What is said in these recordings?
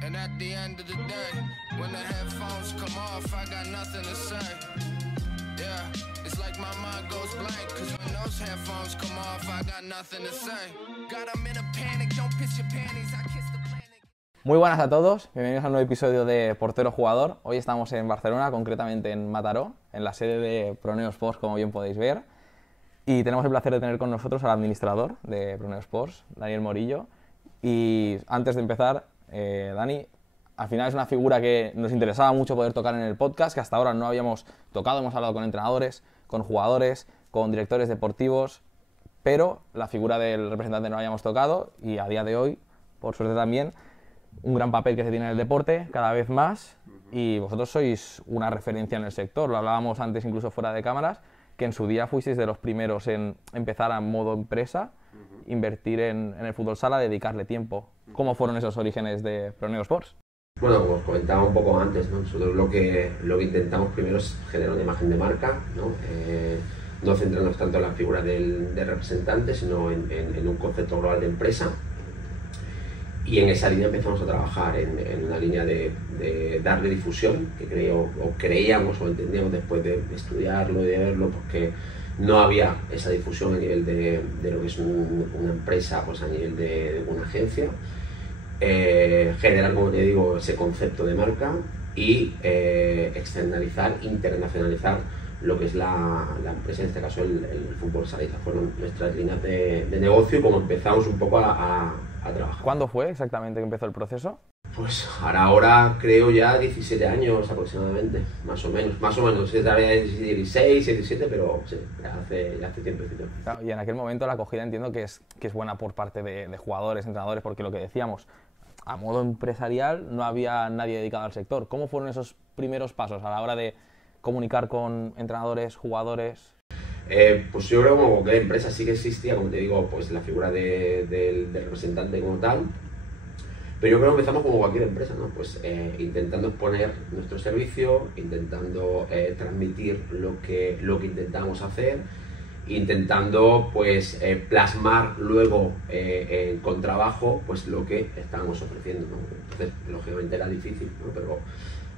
And at the end of the day, when the headphones come off, I got nothing to say. Yeah, it's like my mind goes blank, cause when those headphones come off, I got nothing to say. God, I'm in a panic, don't piss your panties, I kiss the planet. Muy buenas a todos, bienvenidos a un nuevo episodio de Portero Jugador. Hoy estamos en Barcelona, concretamente en Mataró, en la sede de Proneo Sports, como bien podéis ver. Y tenemos el placer de tener con nosotros al administrador de Proneo Sports, Daniel Morillo. Y antes de empezar, Dani, al final es una figura que nos interesaba mucho poder tocar en el podcast, que hasta ahora no habíamos tocado. Hemos hablado con entrenadores, con jugadores, con directores deportivos, pero la figura del representante no la habíamos tocado y a día de hoy, por suerte también, un gran papel que se tiene en el deporte cada vez más, y vosotros sois una referencia en el sector. Lo hablábamos antes incluso fuera de cámaras, que en su día fuisteis de los primeros en empezar a modo empresa, invertir en el fútbol sala, dedicarle tiempo. ¿Cómo fueron esos orígenes de Proneo Sports? Bueno, como os comentaba un poco antes, ¿no? Nosotros lo que intentamos primero es generar una imagen de marca, ¿no? No centrarnos tanto en la figura del representante, sino en un concepto global de empresa. Y en esa línea empezamos a trabajar en una línea de darle difusión, que creíamos o entendíamos después de estudiarlo y de verlo, porque no había esa difusión a nivel de lo que es una empresa, pues a nivel de una agencia. Generar, como te digo, ese concepto de marca y externalizar, internacionalizar lo que es la empresa, en este caso el fútbol sala. Esas fueron nuestras líneas de negocio y como empezamos un poco a trabajar. ¿Cuándo fue exactamente que empezó el proceso? Pues ahora creo ya 17 años aproximadamente, más o menos, no sé si todavía 16, 17, pero sí, ya hace tiempecito. Claro, y en aquel momento la acogida entiendo que es buena por parte de jugadores, entrenadores, porque lo que decíamos, a modo empresarial no había nadie dedicado al sector. ¿Cómo fueron esos primeros pasos a la hora de comunicar con entrenadores, jugadores? Pues yo creo que como cualquier empresa sí que existía, como te digo, pues la figura del representante como tal. Pero yo creo que empezamos como cualquier empresa, ¿no? Pues intentando exponer nuestro servicio, intentando transmitir lo que intentamos hacer, intentando pues plasmar luego con trabajo pues lo que estábamos ofreciendo, ¿no? Entonces, lógicamente era difícil, ¿no?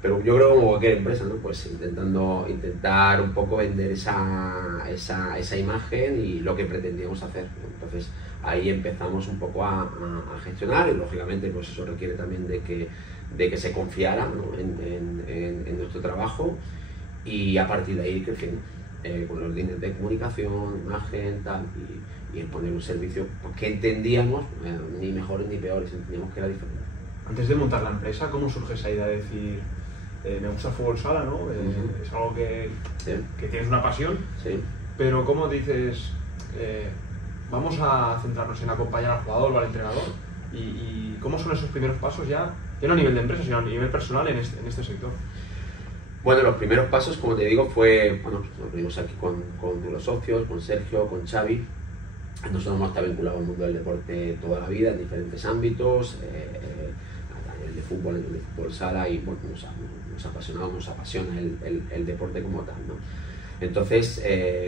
Pero yo creo que como cualquier empresa, ¿no? Pues intentar un poco vender esa imagen y lo que pretendíamos hacer, ¿no? Entonces ahí empezamos un poco a gestionar y lógicamente pues eso requiere también de que se confiara, ¿no? en nuestro trabajo y a partir de ahí ir creciendo con los líneas de comunicación, imagen, tal, y poner un servicio que entendíamos, ni mejores ni peores, entendíamos que era diferente. Antes de montar la empresa, ¿cómo surge esa idea de decir, me gusta el fútbol sala, ¿no? Es algo que tienes una pasión, sí. Pero ¿cómo dices, vamos a centrarnos en acompañar al jugador o al entrenador? ¿Y cómo son esos primeros pasos ya no a nivel de empresa, sino a nivel personal en este sector? Bueno, los primeros pasos, como te digo, nos reunimos aquí con los socios, con Sergio, con Xavi. Nosotros hemos estado vinculados al mundo del deporte toda la vida, en diferentes ámbitos, a nivel de fútbol sala, y bueno, nos apasiona el deporte como tal, ¿no? Entonces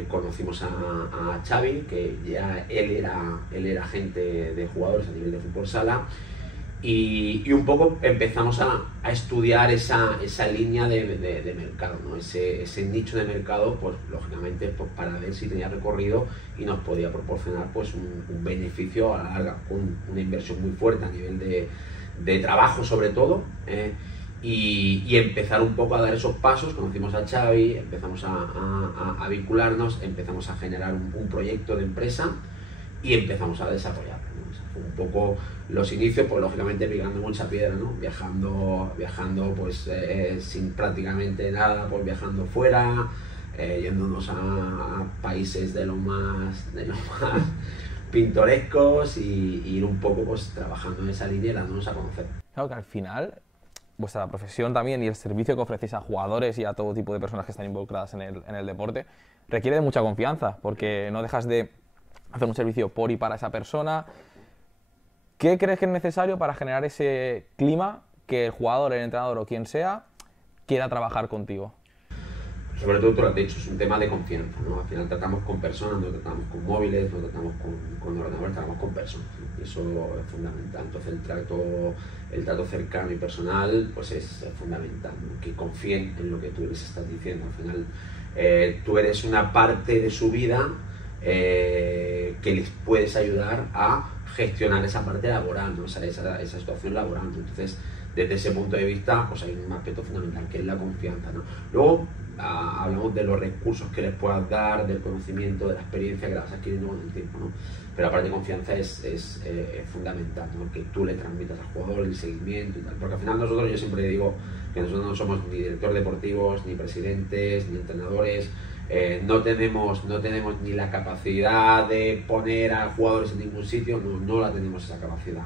conocimos a Xavi, que ya él era agente de jugadores a nivel de fútbol sala, y un poco empezamos a estudiar esa línea de mercado, ¿no? Ese nicho de mercado, pues lógicamente pues, para ver si tenía recorrido y nos podía proporcionar pues un beneficio a la larga, con una inversión muy fuerte a nivel de trabajo sobre todo, y empezar un poco a dar esos pasos. Conocimos a Xavi, empezamos a vincularnos, empezamos a generar un proyecto de empresa y empezamos a desarrollarlo, ¿no? O sea, fue un poco los inicios, pues lógicamente picando mucha piedra, ¿no? Viajando pues sin prácticamente nada, pues viajando fuera, yéndonos a países de los más pintorescos y ir un poco pues trabajando en esa línea y dándonos a conocer. Claro que al final vuestra profesión también y el servicio que ofrecéis a jugadores y a todo tipo de personas que están involucradas en el deporte requiere de mucha confianza, porque no dejas de hacer un servicio por y para esa persona. ¿Qué crees que es necesario para generar ese clima que el jugador, el entrenador o quien sea quiera trabajar contigo? sobre todo tú lo has dicho, es un tema de confianza, ¿no? Al final tratamos con personas, no tratamos con móviles, no tratamos con ordenadores, tratamos con personas, ¿no? Y eso es fundamental. Entonces el trato cercano y personal pues es fundamental, ¿no? Que confíen en lo que tú les estás diciendo. Al final tú eres una parte de su vida que les puedes ayudar a gestionar esa parte laboral, ¿no? esa situación laboral, ¿no? Entonces, desde ese punto de vista, pues hay un aspecto fundamental que es la confianza, ¿no? Luego hablamos de los recursos que les puedas dar, del conocimiento, de la experiencia que la vas adquiriendo con el tiempo, ¿no? Pero la parte de confianza es fundamental, ¿no? Que tú le transmitas al jugador el seguimiento y tal, porque al final nosotros, yo siempre digo que nosotros no somos ni directores deportivos, ni presidentes, ni entrenadores. No tenemos ni la capacidad de poner a jugadores en ningún sitio, no la tenemos esa capacidad,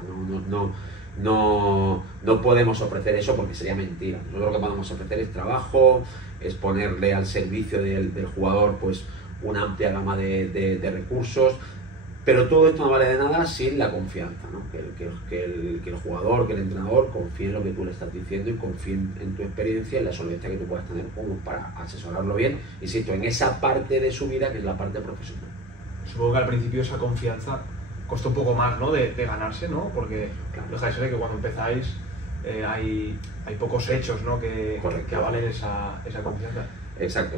no podemos ofrecer eso porque sería mentira. Nosotros lo que podemos ofrecer es trabajo, es ponerle al servicio del jugador pues una amplia gama de recursos, pero todo esto no vale de nada sin la confianza, ¿no? Que el jugador, que el entrenador confíe en lo que tú le estás diciendo y confíe en tu experiencia y en la solvencia que tú puedas tener como para asesorarlo bien, insisto, en esa parte de su vida que es la parte profesional. Supongo que al principio esa confianza costó un poco más, ¿no? de ganarse, ¿no? Porque Claro. deja de ser que cuando empezáis hay pocos hechos, ¿no? que avalen esa confianza. Exacto.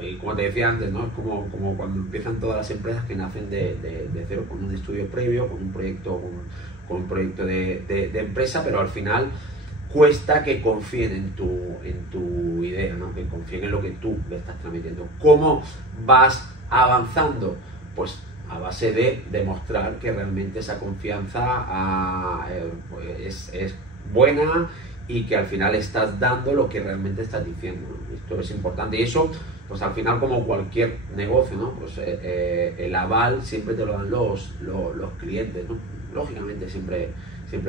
Y como te decía antes, ¿no? Es como cuando empiezan todas las empresas que nacen de cero, con un estudio previo, con un proyecto, con un proyecto de empresa, pero al final cuesta que confíen en tu idea, ¿no? Que confíen en lo que tú le estás transmitiendo. ¿Cómo vas avanzando? Pues a base de demostrar que realmente esa confianza pues es buena y que al final estás dando lo que realmente estás diciendo, ¿no? Esto es importante y eso, pues al final como cualquier negocio, ¿no? Pues el aval siempre te lo dan los clientes, ¿no? Lógicamente siempre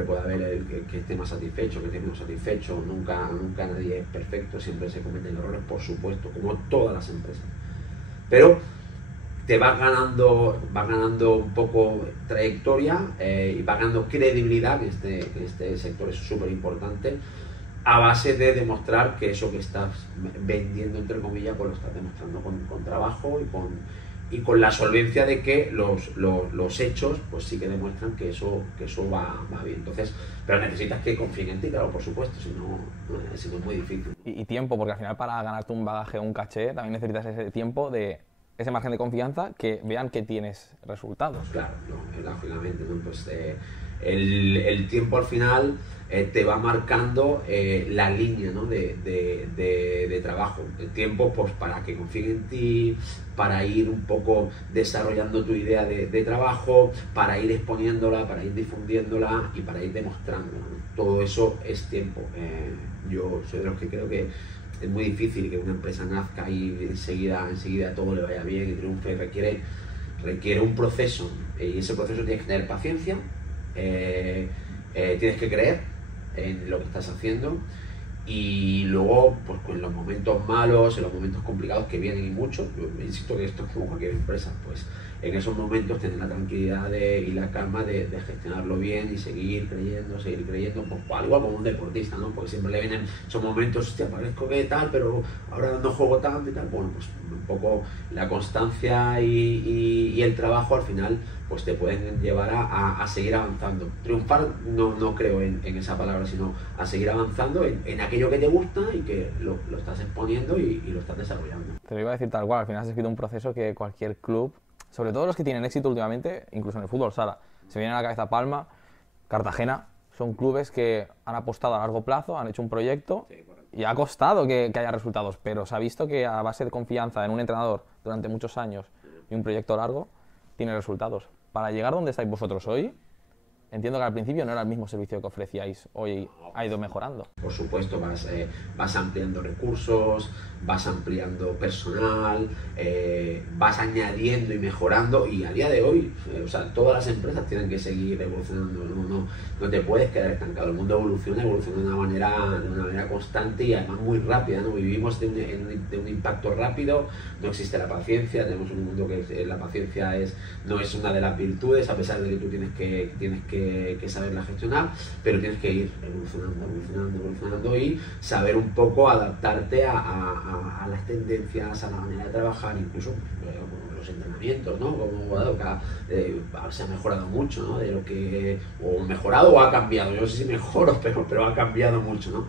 puede haber el que esté más satisfecho, que esté menos satisfecho, nunca nadie es perfecto, siempre se cometen errores, por supuesto, como todas las empresas, pero te vas ganando un poco trayectoria y vas ganando credibilidad, que este sector es súper importante, a base de demostrar que eso que estás vendiendo, entre comillas, pues lo estás demostrando con trabajo y con la solvencia de que los hechos pues sí que demuestran que eso va bien. Entonces, pero necesitas que confíen en ti, claro, por supuesto, si no es muy difícil. Y tiempo, porque al final para ganarte un bagaje o un caché también necesitas ese tiempo de ese margen de confianza, que vean que tienes resultados. Claro, lógicamente, ¿no? Pues, el tiempo al final te va marcando la línea, ¿no? de trabajo. El tiempo pues para que confíen en ti, para ir un poco desarrollando tu idea de trabajo, para ir exponiéndola, para ir difundiéndola y para ir demostrándola, ¿no? Todo eso es tiempo. Yo soy de los que creo que es muy difícil que una empresa nazca y enseguida todo le vaya bien y triunfe. Requiere un proceso y ese proceso tienes que tener paciencia, tienes que creer en lo que estás haciendo y luego pues en los momentos malos, en los momentos complicados que vienen y mucho, yo insisto que esto es como cualquier empresa, pues en esos momentos tener la tranquilidad y la calma de gestionarlo bien y seguir creyendo, pues al igual como un deportista, ¿no? Porque siempre le vienen esos momentos, hostia, parezco que tal, pero ahora no juego tanto y tal. Bueno, pues un poco la constancia y el trabajo al final pues te pueden llevar a seguir avanzando. Triunfar no creo en esa palabra, sino a seguir avanzando en aquello que te gusta y que lo estás exponiendo y lo estás desarrollando. Te lo iba a decir tal cual, al final has escrito un proceso que cualquier club, sobre todo los que tienen éxito últimamente, incluso en el fútbol sala, se viene a la cabeza Palma, Cartagena, son clubes que han apostado a largo plazo, han hecho un proyecto y ha costado que haya resultados, pero se ha visto que a base de confianza en un entrenador durante muchos años y un proyecto largo, tiene resultados. Para llegar donde estáis vosotros hoy, entiendo que al principio no era el mismo servicio que ofrecíais, hoy ha ido mejorando. Por supuesto, vas ampliando recursos, vas ampliando personal, vas añadiendo y mejorando y a día de hoy, o sea, todas las empresas tienen que seguir evolucionando, no te puedes quedar estancado, el mundo evoluciona de una manera constante y además muy rápida, ¿no? Vivimos de un impacto rápido, no existe la paciencia, tenemos un mundo que la paciencia no es una de las virtudes, a pesar de que tú tienes que que saberla gestionar, pero tienes que ir evolucionando y saber un poco adaptarte a las tendencias, a la manera de trabajar, incluso los entrenamientos, ¿no? Como se ha mejorado mucho, ¿no? De lo que o mejorado o ha cambiado, yo no sé si mejoro, pero ha cambiado mucho, ¿no?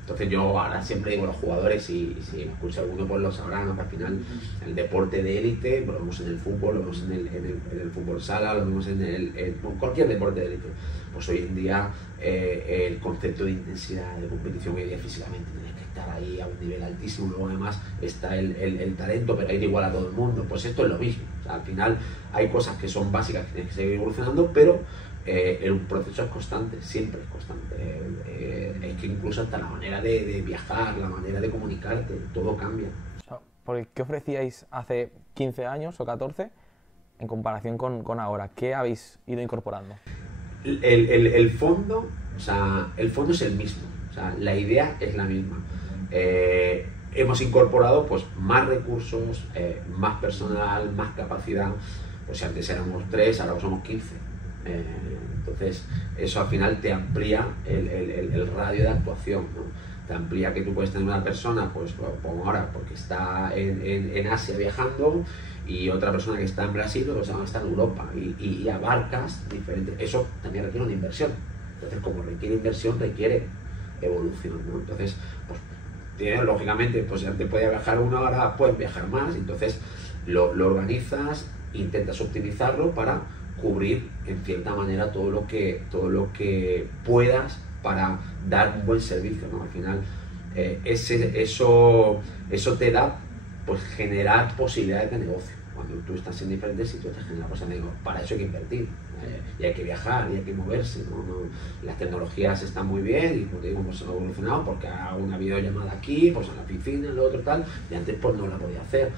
Entonces yo ahora siempre digo a los jugadores, y si me escucha alguno pues lo sabrá, ¿no? Que al final el deporte de élite, lo vemos en el fútbol, lo vemos en el fútbol sala, lo vemos en cualquier deporte de élite. Pues hoy en día el concepto de intensidad, de competición, hoy en día físicamente tienes que estar ahí a un nivel altísimo, luego además está el talento, pero ir igual a todo el mundo. Pues esto es lo mismo, o sea, al final hay cosas que son básicas que tienes que seguir evolucionando, pero el proceso es constante, siempre es constante. Es que incluso hasta la manera de viajar, la manera de comunicarte, todo cambia. Porque, ¿qué ofrecíais hace 15 años o 14 en comparación con ahora? ¿Qué habéis ido incorporando? El fondo, o sea, el fondo es el mismo, o sea, la idea es la misma. Hemos incorporado pues más recursos, más personal, más capacidad. Pues si antes éramos 3, ahora somos 15. Entonces eso al final te amplía el radio de actuación, ¿no? Te amplía que tú puedes tener una persona, pues como ahora, porque está en Asia viajando, y otra persona que está en Brasil, o sea, está en Europa, y abarcas diferentes. Eso también requiere una inversión. Entonces, como requiere inversión, requiere evolución, ¿no? Entonces, pues lógicamente, pues antes podía viajar uno, ahora puedes viajar más. Entonces lo organizas, intentas optimizarlo para cubrir en cierta manera todo lo que puedas para dar un buen servicio, ¿no? Al final eso te da pues generar posibilidades de negocio. Cuando tú estás en diferentes sitios te genera posibilidades de negocio. Para eso hay que invertir, y hay que viajar, y hay que moverse, ¿no? Las tecnologías están muy bien y, como te digo, pues han evolucionado, porque hago una videollamada aquí, pues en la piscina, en lo otro tal, y antes pues no la podía hacer.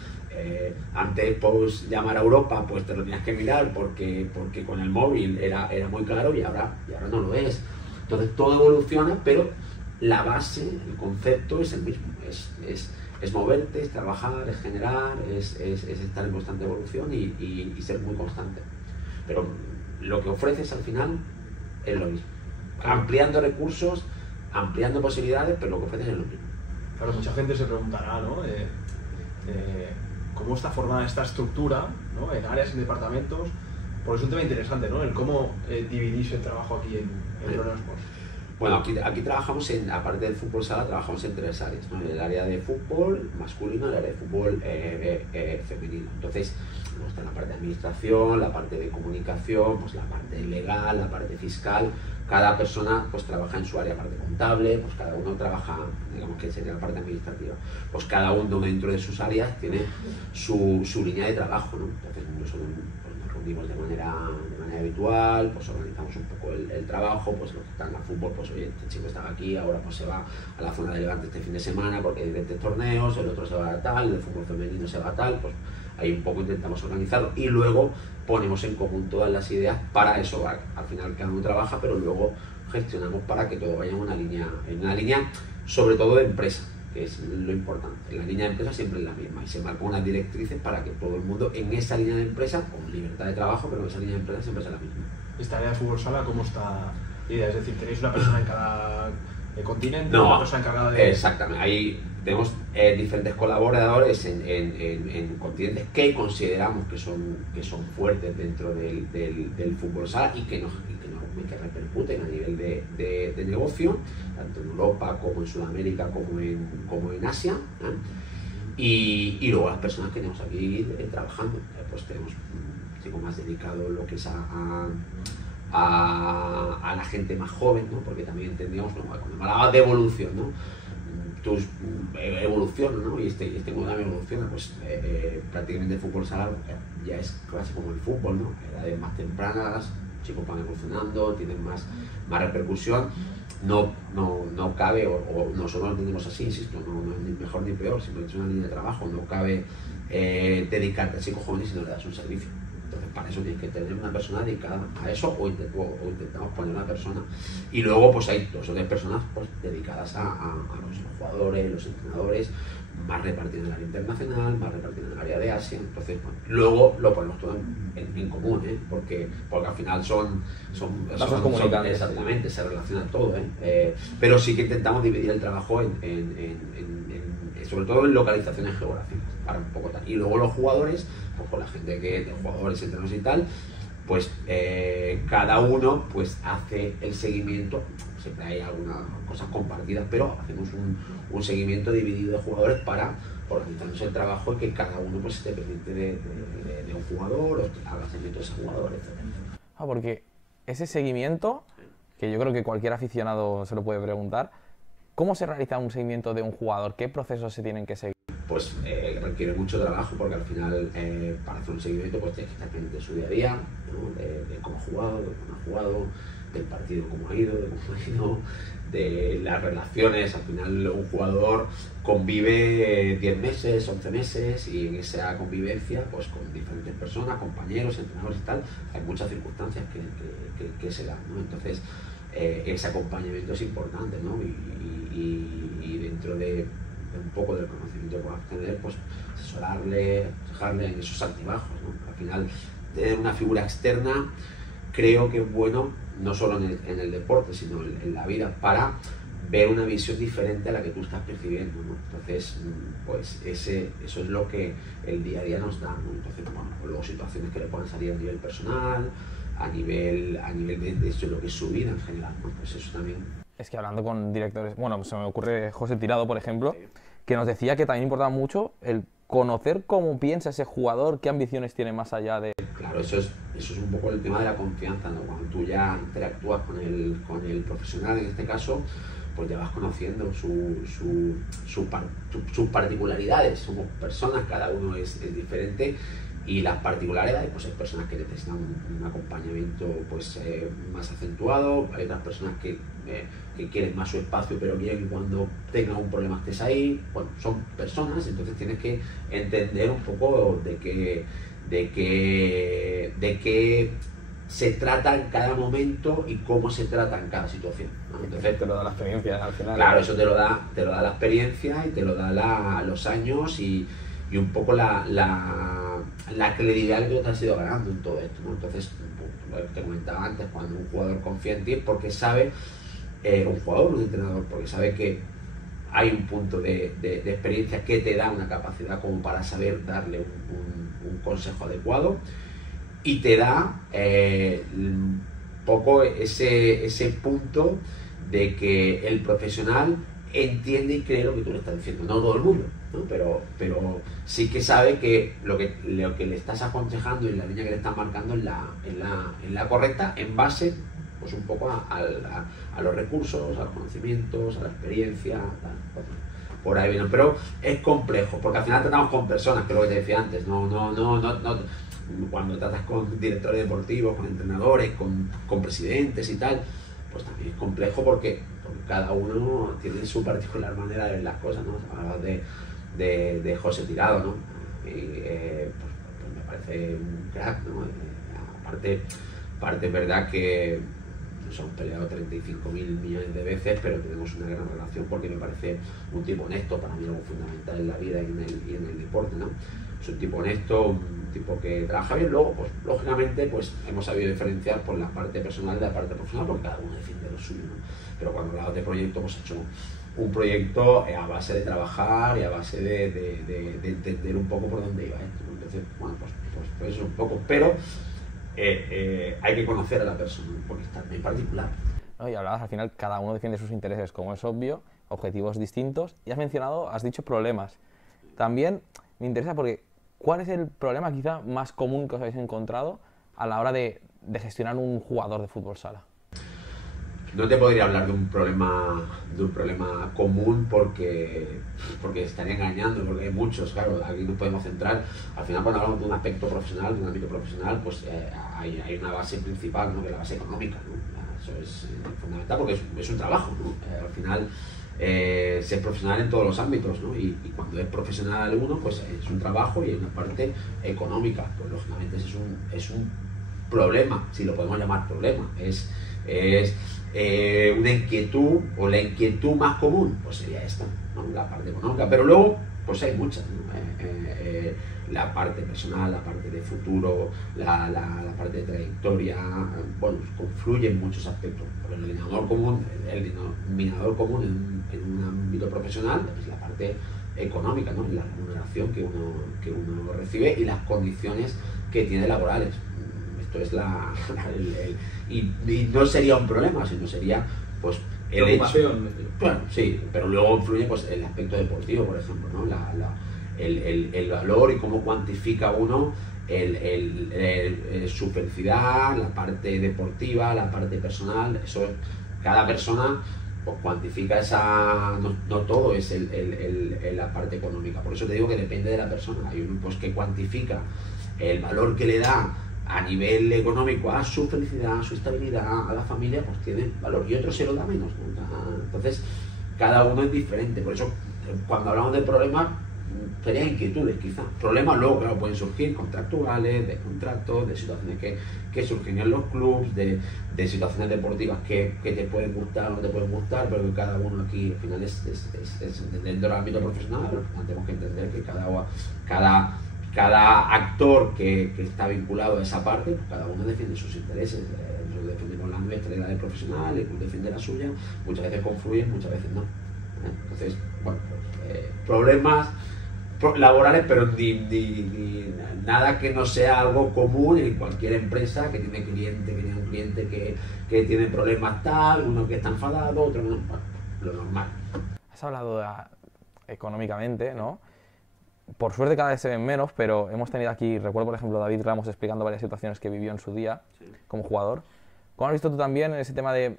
Antes pues llamar a Europa pues te lo tenías que mirar porque con el móvil era muy caro, y ahora no lo es. Entonces todo evoluciona, pero la base, el concepto es el mismo, es moverte, es trabajar, es generar, es estar en constante evolución y ser muy constante. Pero lo que ofreces al final es lo mismo, ampliando recursos, ampliando posibilidades, pero lo que ofreces es lo mismo. Claro, mucha gente se preguntará, ¿no? Cómo está formada esta estructura, ¿no? En áreas, en departamentos, porque es un tema interesante, ¿no? El cómo dividís el trabajo aquí en Proneo Sports. Bueno, aquí trabajamos aparte del fútbol sala, trabajamos en 3 áreas, ¿no? El área de fútbol masculino, el área de fútbol femenino. Entonces, está la parte de administración, la parte de comunicación, pues la parte legal, la parte fiscal. Cada persona pues trabaja en su área, parte contable, pues cada uno trabaja, digamos que sería la parte administrativa. Pues cada uno dentro de sus áreas tiene su línea de trabajo, ¿no? Entonces nosotros nos reunimos de manera habitual, pues organizamos un poco el trabajo, pues los que están en el fútbol, pues oye, este chico estaba aquí, ahora pues se va a la zona de Levante este fin de semana porque hay diferentes torneos, el otro se va a tal, el fútbol femenino se va a tal, pues ahí un poco intentamos organizarlo y luego ponemos en común todas las ideas para eso. Al final cada uno trabaja, pero luego gestionamos para que todo vaya en una línea sobre todo de empresa, que es lo importante. La línea de empresa siempre es la misma y se marcan unas directrices para que todo el mundo en esa línea de empresa, con libertad de trabajo, pero en esa línea de empresa siempre sea la misma. ¿Esta área de fútbol sala cómo está idea? Es decir, ¿tenéis una persona en cada continente? No, una persona encargada de... Exactamente. Ahí tenemos diferentes colaboradores en continentes que consideramos que son fuertes dentro del fútbol sala y que repercuten a nivel de negocio, tanto en Europa como en Sudamérica como en Asia, ¿eh? Y luego las personas que tenemos aquí trabajando, pues tenemos un chico más dedicado lo que es a la gente más joven, ¿no? Porque también entendíamos, cuando hablaba de evolución, ¿no? Tus evolución, ¿no? Y este modelo evoluciona, pues prácticamente el fútbol sala ya es casi como el fútbol, ¿no? Edades más tempranas, chicos van evolucionando, tienen más repercusión. No cabe, o nosotros lo entendemos así, insisto, no es ni mejor ni peor, simplemente es una línea de trabajo. No cabe dedicarte a chicos jóvenes si no le das un servicio. Entonces, para eso tienes que tener una persona dedicada a eso o intentamos poner una persona. Y luego pues hay 2 o 3 personas pues, dedicadas a los jugadores, los entrenadores, más repartido en el área internacional, más repartido en el área de Asia. Entonces, bueno, luego lo ponemos todo en común, porque al final son exactamente, se relaciona todo, pero sí que intentamos dividir el trabajo sobre todo en localizaciones geográficas, para un poco tal. Y luego los jugadores, pues con la gente de jugadores, entrenadores y tal, pues cada uno pues hace el seguimiento. Siempre hay algunas cosas compartidas, pero hacemos un seguimiento dividido de jugadores para organizarnos el trabajo y que cada uno pues esté pendiente de un jugador o haga seguimiento de ese jugador, etc. Porque ese seguimiento, que yo creo que cualquier aficionado se lo puede preguntar, ¿cómo se realiza un seguimiento de un jugador? ¿Qué procesos se tienen que seguir? Pues requiere mucho trabajo porque al final para hacer un seguimiento pues tienes que estar pendiente de su día a día, ¿no? de cómo ha jugado, de cómo no ha jugado, del partido cómo ha ido, de cómo no ha ido, de las relaciones. Al final un jugador convive 10 meses, 11 meses y en esa convivencia pues con diferentes personas, compañeros, entrenadores y tal, hay muchas circunstancias que se dan, ¿no? Entonces ese acompañamiento es importante, ¿no? Y dentro de un poco del conocimiento que puedas tener, pues asesorarle en esos altibajos, ¿no? Al final, tener una figura externa creo que es bueno, no solo en el deporte, sino en la vida, para ver una visión diferente a la que tú estás percibiendo, ¿no? Entonces, pues eso es lo que el día a día nos da, ¿no? Entonces, bueno, pues luego situaciones que le puedan salir a nivel personal, a nivel de eso, lo que es su vida en general, ¿no? Pues eso también. Es que hablando con directores, bueno, se me ocurre José Tirado, por ejemplo, que nos decía que también importaba mucho el conocer cómo piensa ese jugador, qué ambiciones tiene más allá de... Claro, eso es un poco el tema de la confianza, ¿no? Cuando tú ya interactúas con el profesional, en este caso, pues ya vas conociendo sus particularidades. Somos personas, cada uno es diferente. Y las particularidades, pues hay personas que necesitan un acompañamiento pues, más acentuado, hay otras personas que quieren más su espacio, pero bien cuando tengan un problema estés ahí. Bueno, son personas, entonces tienes que entender un poco de qué se trata en cada momento y cómo se trata en cada situación, ¿no? Entonces te lo da la experiencia al final. Claro, eso te lo da la experiencia y te lo da los años y un poco la credibilidad que tú te has ido ganando en todo esto, ¿no? Entonces, lo que te comentaba antes, cuando un jugador confía en ti es porque sabe, un jugador, un entrenador, porque sabe que hay un punto de experiencia que te da una capacidad como para saber darle un consejo adecuado y te da un poco ese punto de que el profesional entiende y cree lo que tú le estás diciendo. No todo el mundo, ¿no? Pero sí que sabe que lo que le estás aconsejando y la línea que le estás marcando es la correcta en base pues un poco a los recursos, a los conocimientos, a la experiencia, tal. Por ahí viene. Pero es complejo, porque al final tratamos con personas, que es lo que te decía antes, no cuando tratas con directores deportivos, con entrenadores, con presidentes y tal, pues también es complejo porque cada uno tiene su particular manera de ver las cosas, ¿no? Hablabas de José Tirado, ¿no? Y, pues me parece un crack, ¿no? Aparte es verdad que nos hemos peleado 35.000 millones de veces, pero tenemos una gran relación porque me parece un tipo honesto, para mí algo fundamental en la vida y en el deporte, ¿no? Es un tipo honesto, un tipo que trabaja bien. Luego, pues lógicamente, pues hemos sabido diferenciar por la parte personal de la parte profesional, porque cada uno defiende lo suyo, ¿no? Pero cuando hablamos de proyecto, pues he hecho un proyecto a base de trabajar y a base de entender un poco por dónde iba esto, ¿no? Entonces, bueno, pues eso un poco, pero hay que conocer a la persona, porque está muy particular. ¿No? Y hablabas, al final, cada uno defiende sus intereses, como es obvio, objetivos distintos, y has dicho problemas. También me interesa porque, ¿cuál es el problema quizá más común que os habéis encontrado a la hora de gestionar un jugador de fútbol sala? No te podría hablar de un problema común porque estaría engañando, porque hay muchos, claro, aquí nos podemos centrar. Al final, cuando hablamos de un aspecto profesional, de un ámbito profesional, pues hay una base principal, ¿no? Que es la base económica, ¿no? Eso es fundamental porque es un trabajo, ¿no? Al final ser profesional en todos los ámbitos, ¿no? Y cuando es profesional uno, pues es un trabajo y hay una parte económica. Pues lógicamente es un problema, si lo podemos llamar problema. Es una inquietud, o la inquietud más común, pues sería esta, ¿no? La parte económica. Pero luego, pues hay muchas, ¿no? La parte personal, la parte de futuro, la parte de trayectoria, bueno, confluyen muchos aspectos. Pero el denominador común en un ámbito profesional es la parte económica, ¿no? La remuneración que uno recibe y las condiciones que tiene laborales. Esto es y no sería un problema, sino sería, pues, el hecho. Bueno, sí, pero luego influye, pues, el aspecto deportivo, por ejemplo, ¿no? El valor y cómo cuantifica uno su felicidad, la parte deportiva, la parte personal. Eso, cada persona, pues, cuantifica esa. No todo es la parte económica. Por eso te digo que depende de la persona. Hay uno, pues, que cuantifica el valor que le da a nivel económico a su felicidad, a su estabilidad, a la familia, pues tiene valor, y otro se lo da menos, ¿no? Entonces, cada uno es diferente. Por eso, cuando hablamos de problemas, serían inquietudes, quizás. Problemas luego, claro, pueden surgir contractuales, de contratos, de situaciones que surgen en los clubes, de situaciones deportivas que te pueden gustar o no te pueden gustar, pero que cada uno aquí, al final, es dentro del ámbito profesional. Tenemos que entender que cada actor que está vinculado a esa parte, pues cada uno defiende sus intereses. Nosotros defendemos la nuestra, la del profesional, el club defiende la suya, muchas veces confluyen, muchas veces no. Entonces, bueno, pues, problemas laborales, pero nada que no sea algo común en cualquier empresa que tiene un cliente que tiene problemas tal, uno que está enfadado, otro no, bueno, lo normal. Has hablado económicamente, ¿no? Por suerte cada vez se ven menos, pero hemos tenido aquí, recuerdo por ejemplo David Ramos explicando varias situaciones que vivió en su día, sí, como jugador. ¿Cómo has visto tú también ese tema de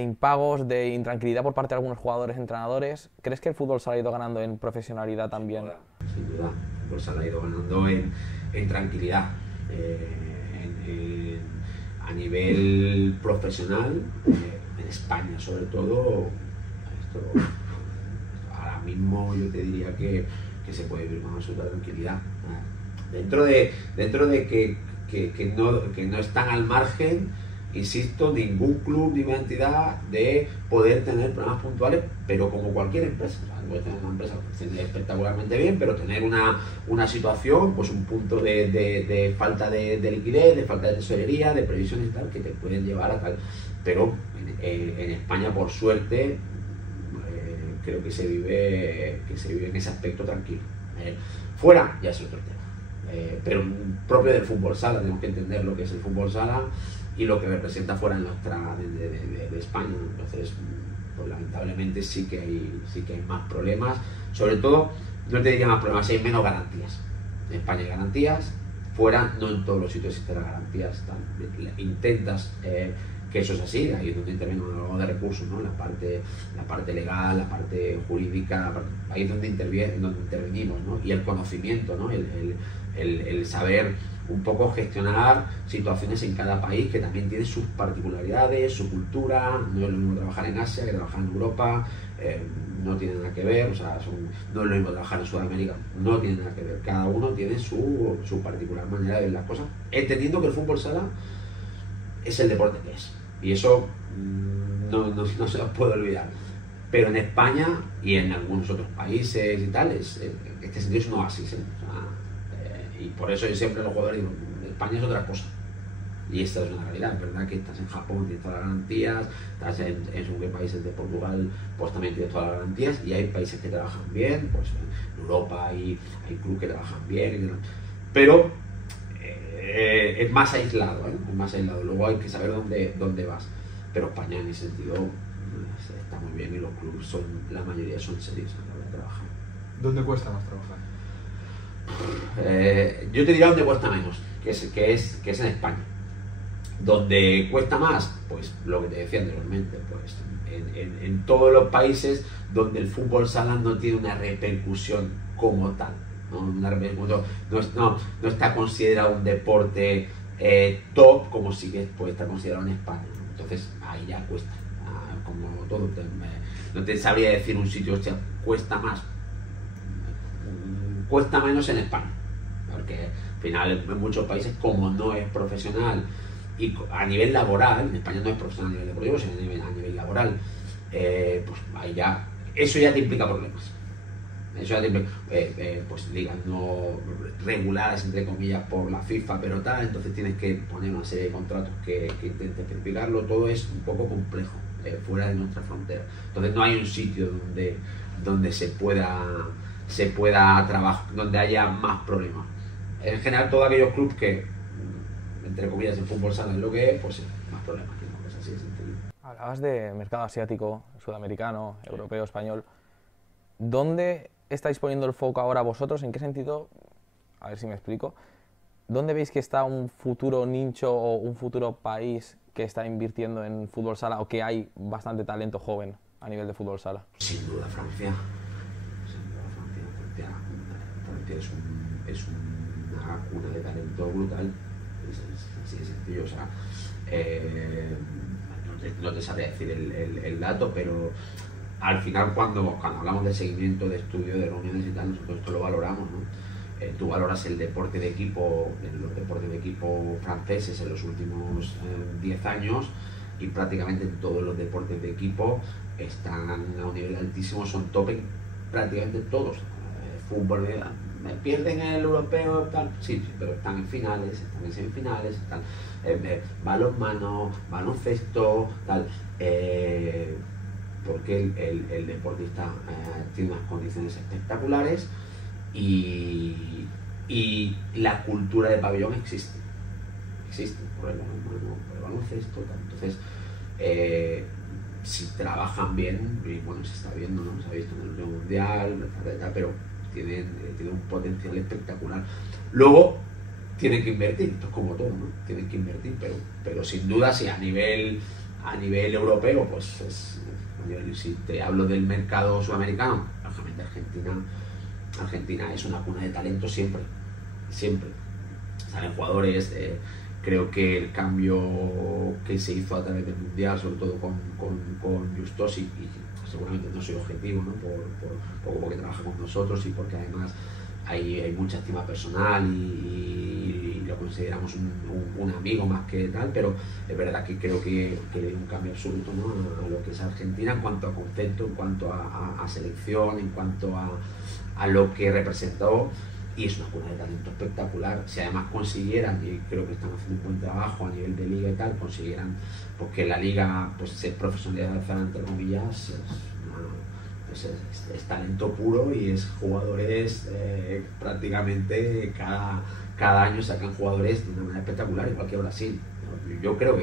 impagos, de intranquilidad por parte de algunos jugadores, entrenadores? ¿Crees que el fútbol se ha ido ganando en profesionalidad también? Sin duda, el fútbol se ha ido ganando en tranquilidad. A nivel profesional, en España sobre todo, ahora mismo yo te diría que se puede vivir con absoluta tranquilidad. Dentro de que no están al margen, insisto, ningún club, ninguna entidad de poder tener problemas puntuales, pero como cualquier empresa. O sea, puede tener una empresa espectacularmente bien, pero tener una situación, pues un punto de falta de liquidez, de falta de tesorería, de previsiones y tal, que te pueden llevar a tal. Pero en España, por suerte, creo que se vive en ese aspecto tranquilo. Fuera ya es otro tema, pero propio del fútbol sala. Tenemos que entender lo que es el fútbol sala y lo que representa fuera de España. Entonces, pues lamentablemente sí que hay más problemas. Sobre todo, no te diría más problemas, hay menos garantías. En España hay garantías, fuera no en todos los sitios existen las garantías. Intentas que eso es así, ahí es donde intervenimos de recursos, ¿no? La parte legal, la parte jurídica, ahí es donde intervenimos, ¿no? Y el conocimiento, ¿no? El saber un poco gestionar situaciones en cada país que también tiene sus particularidades, su cultura. No es lo mismo trabajar en Asia que trabajar en Europa, no tiene nada que ver, o sea, no es lo mismo trabajar en Sudamérica, no tiene nada que ver. Cada uno tiene su particular manera de ver las cosas, entendiendo que el fútbol sala es el deporte que es. Y eso no se lo puedo olvidar. Pero en España y en algunos otros países y tal, este sentido es un oasis, ¿eh? O sea, y por eso yo siempre a los jugadores digo, España es otra cosa. Y esta es una realidad. Es verdad que estás en Japón, tienes todas las garantías, estás en según países de Portugal, pues también tienes todas las garantías, y hay países que trabajan bien, pues en Europa hay clubes que trabajan bien, pero es más aislado, ¿eh? Es más aislado. Luego hay que saber dónde vas. Pero España en ese sentido está muy bien, y los clubes la mayoría son serios a la hora de trabajar. ¿Dónde cuesta más trabajar? Yo te diría dónde cuesta menos, que es en España. Donde cuesta más, pues lo que te decía anteriormente, pues en todos los países donde el fútbol sala no tiene una repercusión como tal. No está considerado un deporte top como sí que puede estar considerado en España, ¿no? Entonces ahí ya cuesta, como todo. no te sabría decir un sitio, hostia, cuesta más, cuesta menos en España, porque al final en muchos países, como no es profesional y a nivel laboral, en España no es profesional a nivel deportivo, sino a nivel laboral, pues ahí ya, eso ya te implica problemas. Eso ya te implica, pues ligas no reguladas entre comillas por la FIFA, pero tal, entonces tienes que poner una serie de contratos que intenten explicarlo. Todo es un poco complejo, fuera de nuestra frontera. Entonces no hay un sitio donde se pueda trabajar, donde haya más problemas. En general, todos aquellos clubes que, entre comillas, el fútbol sala es lo que es, pues más problemas, ¿no? Pues así de sencillo. Hablabas de mercado asiático, sudamericano, europeo, español. ¿Dónde estáis poniendo el foco ahora vosotros? ¿En qué sentido? A ver si me explico. ¿Dónde veis que está un futuro nicho o un futuro país que está invirtiendo en fútbol sala o que hay bastante talento joven a nivel de fútbol sala? Sin duda Francia. Francia es una cuna de talento brutal. Así de sencillo. O sea, no te sabría decir el dato, pero al final cuando hablamos de seguimiento, de estudio, de reuniones y tal, nosotros esto lo valoramos, ¿no? Tú valoras el deporte de equipo, los deportes de equipo franceses en los últimos 10 años y prácticamente todos los deportes de equipo están a un nivel altísimo, son top en prácticamente todos. Fútbol, pierden el europeo, tal, sí, pero están en finales, están en semifinales, están balonmano, baloncesto, tal. Porque el deportista tiene unas condiciones espectaculares y la cultura de pabellón existe por el balonmano, por el baloncesto, tal. Entonces si trabajan bien, y bueno, se está viendo, ¿no? Se ha visto en el último mundial, pero tienen un potencial espectacular. Luego tienen que invertir, esto es como todo, ¿no? Tienen que invertir, pero sin duda sí, a nivel europeo, pues si te hablo del mercado sudamericano, lógicamente Argentina es una cuna de talento siempre. Salen jugadores, creo que el cambio que se hizo a través del mundial, sobre todo con Justosi, y seguramente no soy objetivo, ¿no? Porque trabaja con nosotros y porque además hay mucha estima personal y lo consideramos un amigo más que tal, pero es verdad que creo que hay un cambio absoluto, ¿no? A lo que es Argentina en cuanto a concepto, en cuanto a selección, en cuanto a lo que representó, y es una cuna de talento espectacular. Si además consiguieran, y creo que están haciendo un buen trabajo a nivel de liga y tal, consiguieran porque la liga pues se profesionalizara entre comillas, es talento puro y es jugadores prácticamente cada año sacan jugadores de una manera espectacular, igual que Brasil. Yo creo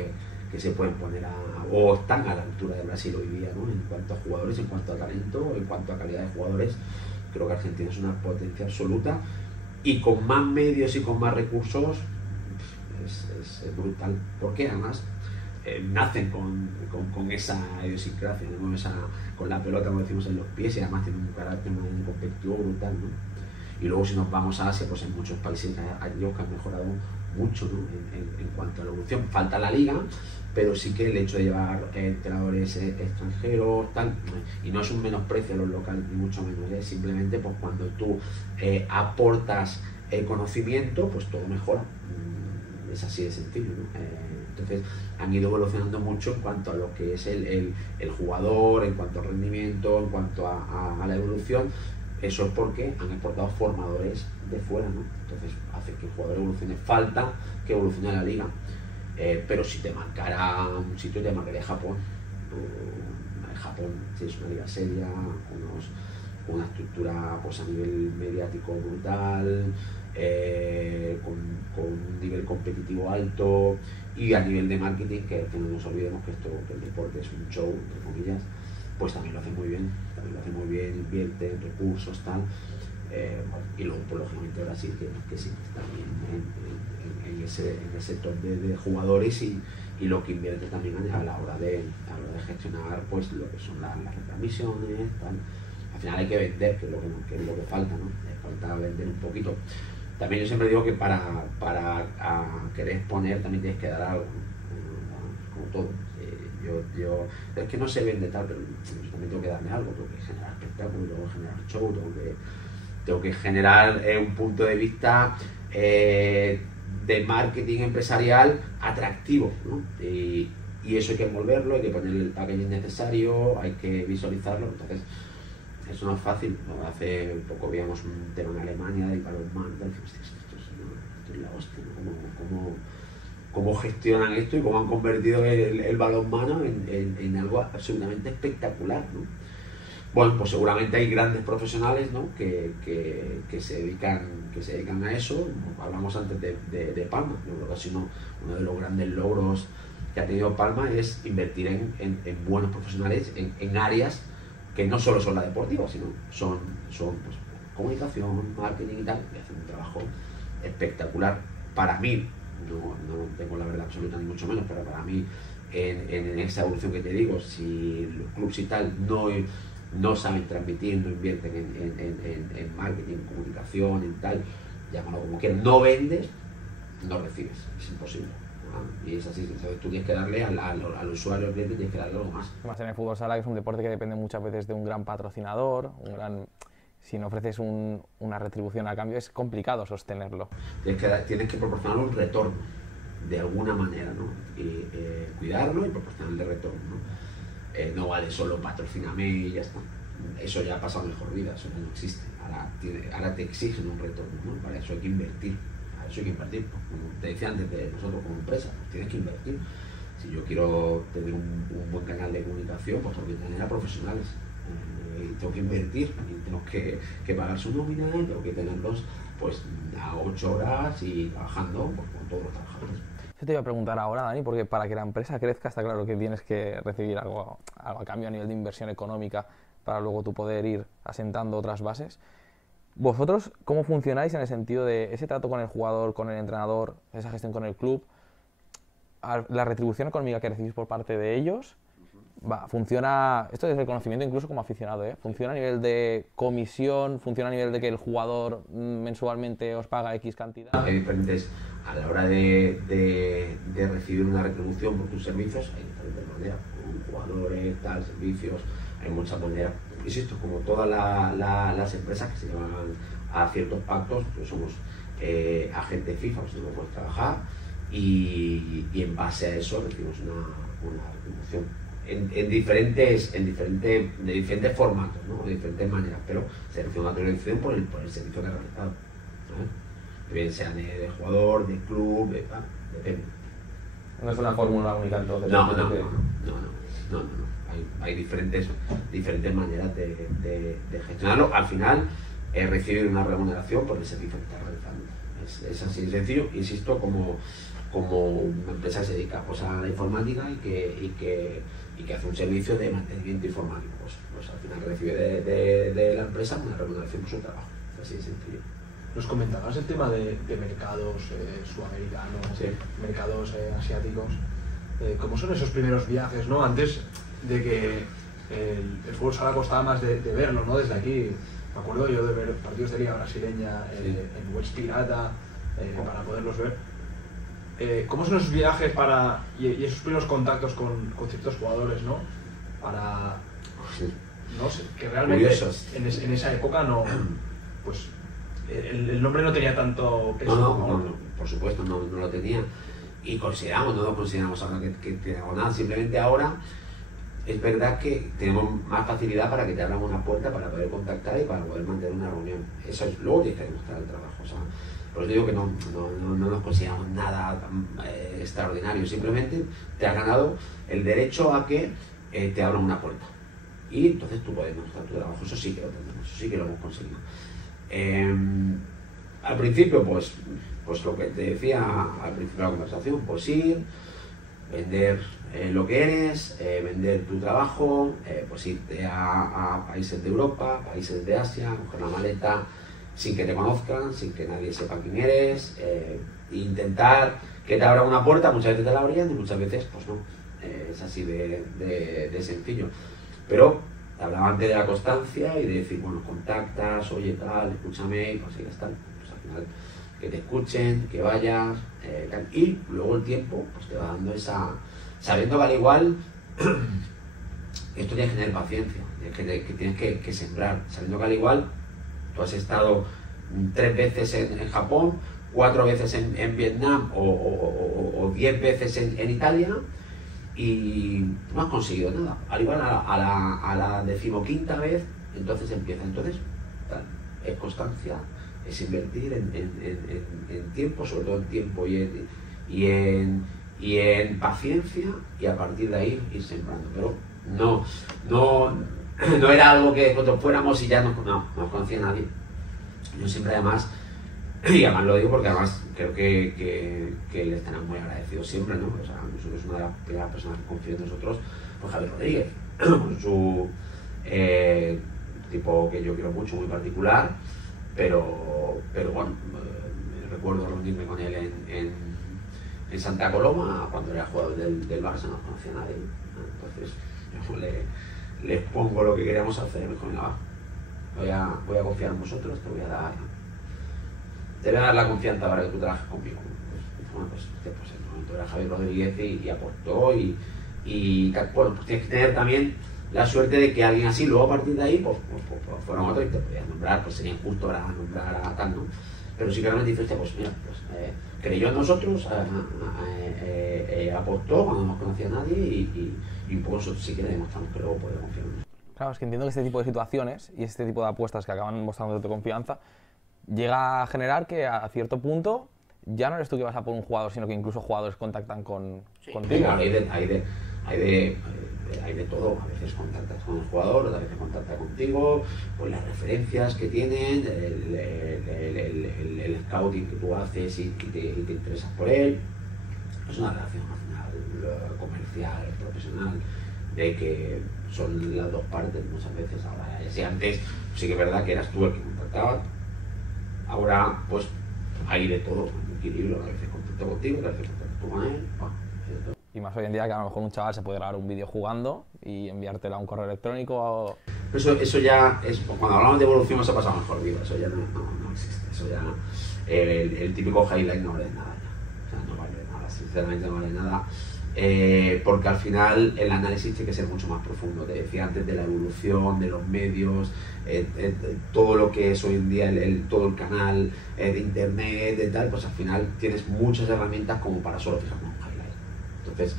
que se pueden poner o están a la altura de Brasil hoy día, ¿no? En cuanto a jugadores, en cuanto a talento, en cuanto a calidad de jugadores. Creo que Argentina es una potencia absoluta y con más medios y con más recursos es brutal, porque además nacen con esa idiosincrasia, ¿no? Con la pelota, como decimos, en los pies, y además tienen un carácter muy competitivo brutal, ¿no? Y luego si nos vamos a Asia, pues en muchos países hay que han mejorado mucho, ¿no? en cuanto a la evolución. Falta la liga, pero sí que el hecho de llevar entrenadores extranjeros, tal, y no es un menosprecio a los locales, ni mucho menos, simplemente pues cuando tú aportas conocimiento, pues todo mejora. Es así de sencillo, ¿no? Entonces han ido evolucionando mucho en cuanto a lo que es el jugador, en cuanto al rendimiento, en cuanto a la evolución. Eso es porque han exportado formadores de fuera, ¿no? Entonces hace que el jugador evolucione. Falta que evolucione la liga, pero si te marcara un sitio, te marcaría Japón. Japón sí, es una liga seria, con una estructura pues, a nivel mediático brutal, con un nivel competitivo alto, y a nivel de marketing, que no nos olvidemos que el deporte es un show, entre comillas, pues también lo hace muy bien, invierte recursos, tal, y luego pues, lógicamente Brasil, que sí, también en ese top de jugadores y lo que invierte también a la hora de gestionar pues lo que son las retransmisiones, tal. Al final hay que vender, que es lo que falta, ¿no? Falta vender un poquito. También yo siempre digo que para querer exponer también tienes que dar algo, como todo. Es que no se vende tal, pero yo también tengo que darme algo, tengo que generar espectáculo, tengo que generar show, tengo que generar un punto de vista de marketing empresarial atractivo, ¿no? Y eso hay que envolverlo, hay que ponerle el packaging necesario, hay que visualizarlo. Entonces, eso no es fácil, ¿no? Hace poco veíamos un tema en Alemania del balonmano, y dijimos, esto es la hostia, ¿no? ¿Cómo gestionan esto y cómo han convertido el balonmano en algo absolutamente espectacular, ¿no? Bueno, pues seguramente hay grandes profesionales, ¿no? que se dedican a eso. Hablamos antes de Palma. Yo creo que ha sido uno de los grandes logros que ha tenido Palma es invertir en buenos profesionales en áreas que no solo son la deportiva, sino son pues, comunicación, marketing y tal, y hacen un trabajo espectacular. Para mí, no tengo la verdad absoluta ni mucho menos, pero para mí en esa evolución que te digo, si los clubes y tal no saben transmitir, no invierten en marketing, comunicación, en tal, llámalo como quieras, no vendes, no recibes, es imposible. ¿No? Y es así, entonces tú tienes que darle al usuario, al cliente, tienes que darle algo más. Más en el fútbol sala, que es un deporte que depende muchas veces de un gran patrocinador, si no ofreces una retribución a cambio, es complicado sostenerlo. Tienes que proporcionar un retorno, de alguna manera, ¿no? Y cuidarlo y proporcionarle retorno, ¿no? No vale solo patrocíname y ya está. Eso ya ha pasado mejor vida, eso no existe. Ahora te exigen un retorno, ¿no? Para eso hay que invertir. Como te decía antes, nosotros como empresa, pues tienes que invertir. Si yo quiero tener un buen canal de comunicación, pues tengo que tener a profesionales. Y tengo que invertir, y tengo que pagar su nómina, tengo que tenerlos pues a 8 horas y trabajando pues, con todos los trabajadores. Yo te iba a preguntar ahora, Dani, porque para que la empresa crezca está claro que tienes que recibir algo a cambio a nivel de inversión económica para luego tú poder ir asentando otras bases. ¿Vosotros cómo funcionáis en el sentido de ese trato con el jugador, con el entrenador, esa gestión con el club? La retribución económica que recibís por parte de ellos, funciona, esto es el conocimiento incluso como aficionado, ¿funciona a nivel de comisión, funciona a nivel de que el jugador mensualmente os paga X cantidad? Hay diferentes, a la hora de recibir una retribución por tus servicios, hay diferentes maneras, con jugadores, tal, servicios, hay muchas maneras. Insisto, como todas las empresas que se llevan a ciertos pactos, pues somos agentes FIFA, pues no puedes trabajar y en base a eso recibimos una retribución. De diferentes formatos, ¿no? De diferentes maneras, pero se recibe una retribución por el servicio que ha realizado, ¿no? Bien sea de jugador, de club, depende. No es una fórmula única entonces. No. Hay diferentes maneras de gestionarlo. Al final, recibir una remuneración por el servicio que está realizando. Es así de sencillo, insisto, como una empresa que se dedica pues, a la informática y que hace un servicio de mantenimiento informático. Pues al final recibe de la empresa una remuneración por su trabajo. Es así de sencillo. Nos comentabas el tema de mercados sudamericanos, sí, mercados asiáticos. ¿Cómo son esos primeros viajes, ¿no? Antes de que el fútbol sala costaba más de verlo, ¿no? Desde aquí, me acuerdo yo de ver partidos de liga brasileña en West Pirata para poderlos ver. ¿Cómo son esos viajes y esos primeros contactos con ciertos jugadores, ¿no? Para, no sé, que realmente en esa época no, pues el nombre no tenía tanto peso. No, por supuesto, no lo tenía. Y no lo consideramos ahora que te hago nada, simplemente ahora es verdad que tenemos más facilidad para que te abran una puerta para poder contactar y para poder mantener una reunión. Eso es luego tienes que demostrar el trabajo. O sea, por eso digo que no nos consideramos nada extraordinario, simplemente te has ganado el derecho a que te abran una puerta. Y entonces tú puedes demostrar tu trabajo, eso sí que lo tenemos, eso sí que lo hemos conseguido. Al principio, pues lo que te decía al principio de la conversación, pues ir, vender lo que eres, vender tu trabajo, pues irte a países de Europa, países de Asia, coger la maleta sin que te conozcan, sin que nadie sepa quién eres, intentar que te abra una puerta, muchas veces te la abrían y muchas veces pues no, es así de sencillo. Pero hablaba antes de la constancia y de decir, bueno, contactas, oye tal, escúchame, pues ahí está, pues al final que te escuchen, que vayas, y luego el tiempo pues te va dando esa, sabiendo que al igual esto tienes que tener paciencia, que tienes que sembrar, sabiendo que al igual tú has estado 3 veces en Japón, 4 veces en Vietnam o 10 veces en Italia y no has conseguido nada. Al igual a la 15ª vez, entonces empieza. Entonces, es constancia, es invertir en tiempo, sobre todo en tiempo y en paciencia, y a partir de ahí ir sembrando. Pero no era algo que nosotros fuéramos y ya no nos conocía nadie. Yo siempre además, y además lo digo porque además creo que le estarán muy agradecidos siempre, ¿no? O sea, nosotros, una de las primeras personas que confío en nosotros fue Javier Rodríguez, con su tipo que yo quiero mucho, muy particular, pero bueno, recuerdo reunirme con él en Santa Coloma cuando era jugador del Barça, no conocía a nadie. Entonces yo les pongo lo que queríamos hacer y me dijo, venga, va, voy a confiar en vosotros, te voy a dar la confianza para que tú trabajes conmigo. Pues en el momento era Javier Rodríguez y aportó y bueno, pues tienes que tener también la suerte de que alguien así, luego a partir de ahí, pues fueron otros y te podías nombrar, pues sería injusto ahora nombrar a tal, ¿no? Pero sí que realmente dices, pues mira, creyó en nosotros, aportó cuando no nos conocía a nadie y un poco nosotros sí que le demostramos que luego puede confiar en nosotros. Claro, es que entiendo que este tipo de situaciones y este tipo de apuestas que acaban mostrando tu confianza llega a generar que a cierto punto ya no eres tú que vas a por un jugador, sino que incluso jugadores contactan contigo. Claro, hay de todo. A veces contactas con el jugador, otras veces contacta contigo, pues las referencias que tienen, el scouting que tú haces y te interesas por él. Es una relación al final comercial, profesional, de que son las dos partes muchas veces. Ahora, si antes sí que es verdad que eras tú el que contactaba, ahora pues hay de todo, un equilibrio. A veces contacto contigo, a veces contacto con él. Y más hoy en día que a lo mejor un chaval se puede grabar un vídeo jugando y enviártelo a un correo electrónico. Eso ya es, cuando hablamos de evolución, eso ha pasado mejor vida, eso ya no existe. Eso ya, el típico highlight no vale nada ya. O sea, no vale nada, sinceramente no vale nada. Porque al final el análisis tiene que ser mucho más profundo. Te decía antes de la evolución, de los medios, todo lo que es hoy en día todo el canal de internet, de tal, pues al final tienes muchas herramientas como para solo fijarte en un highlight. Entonces,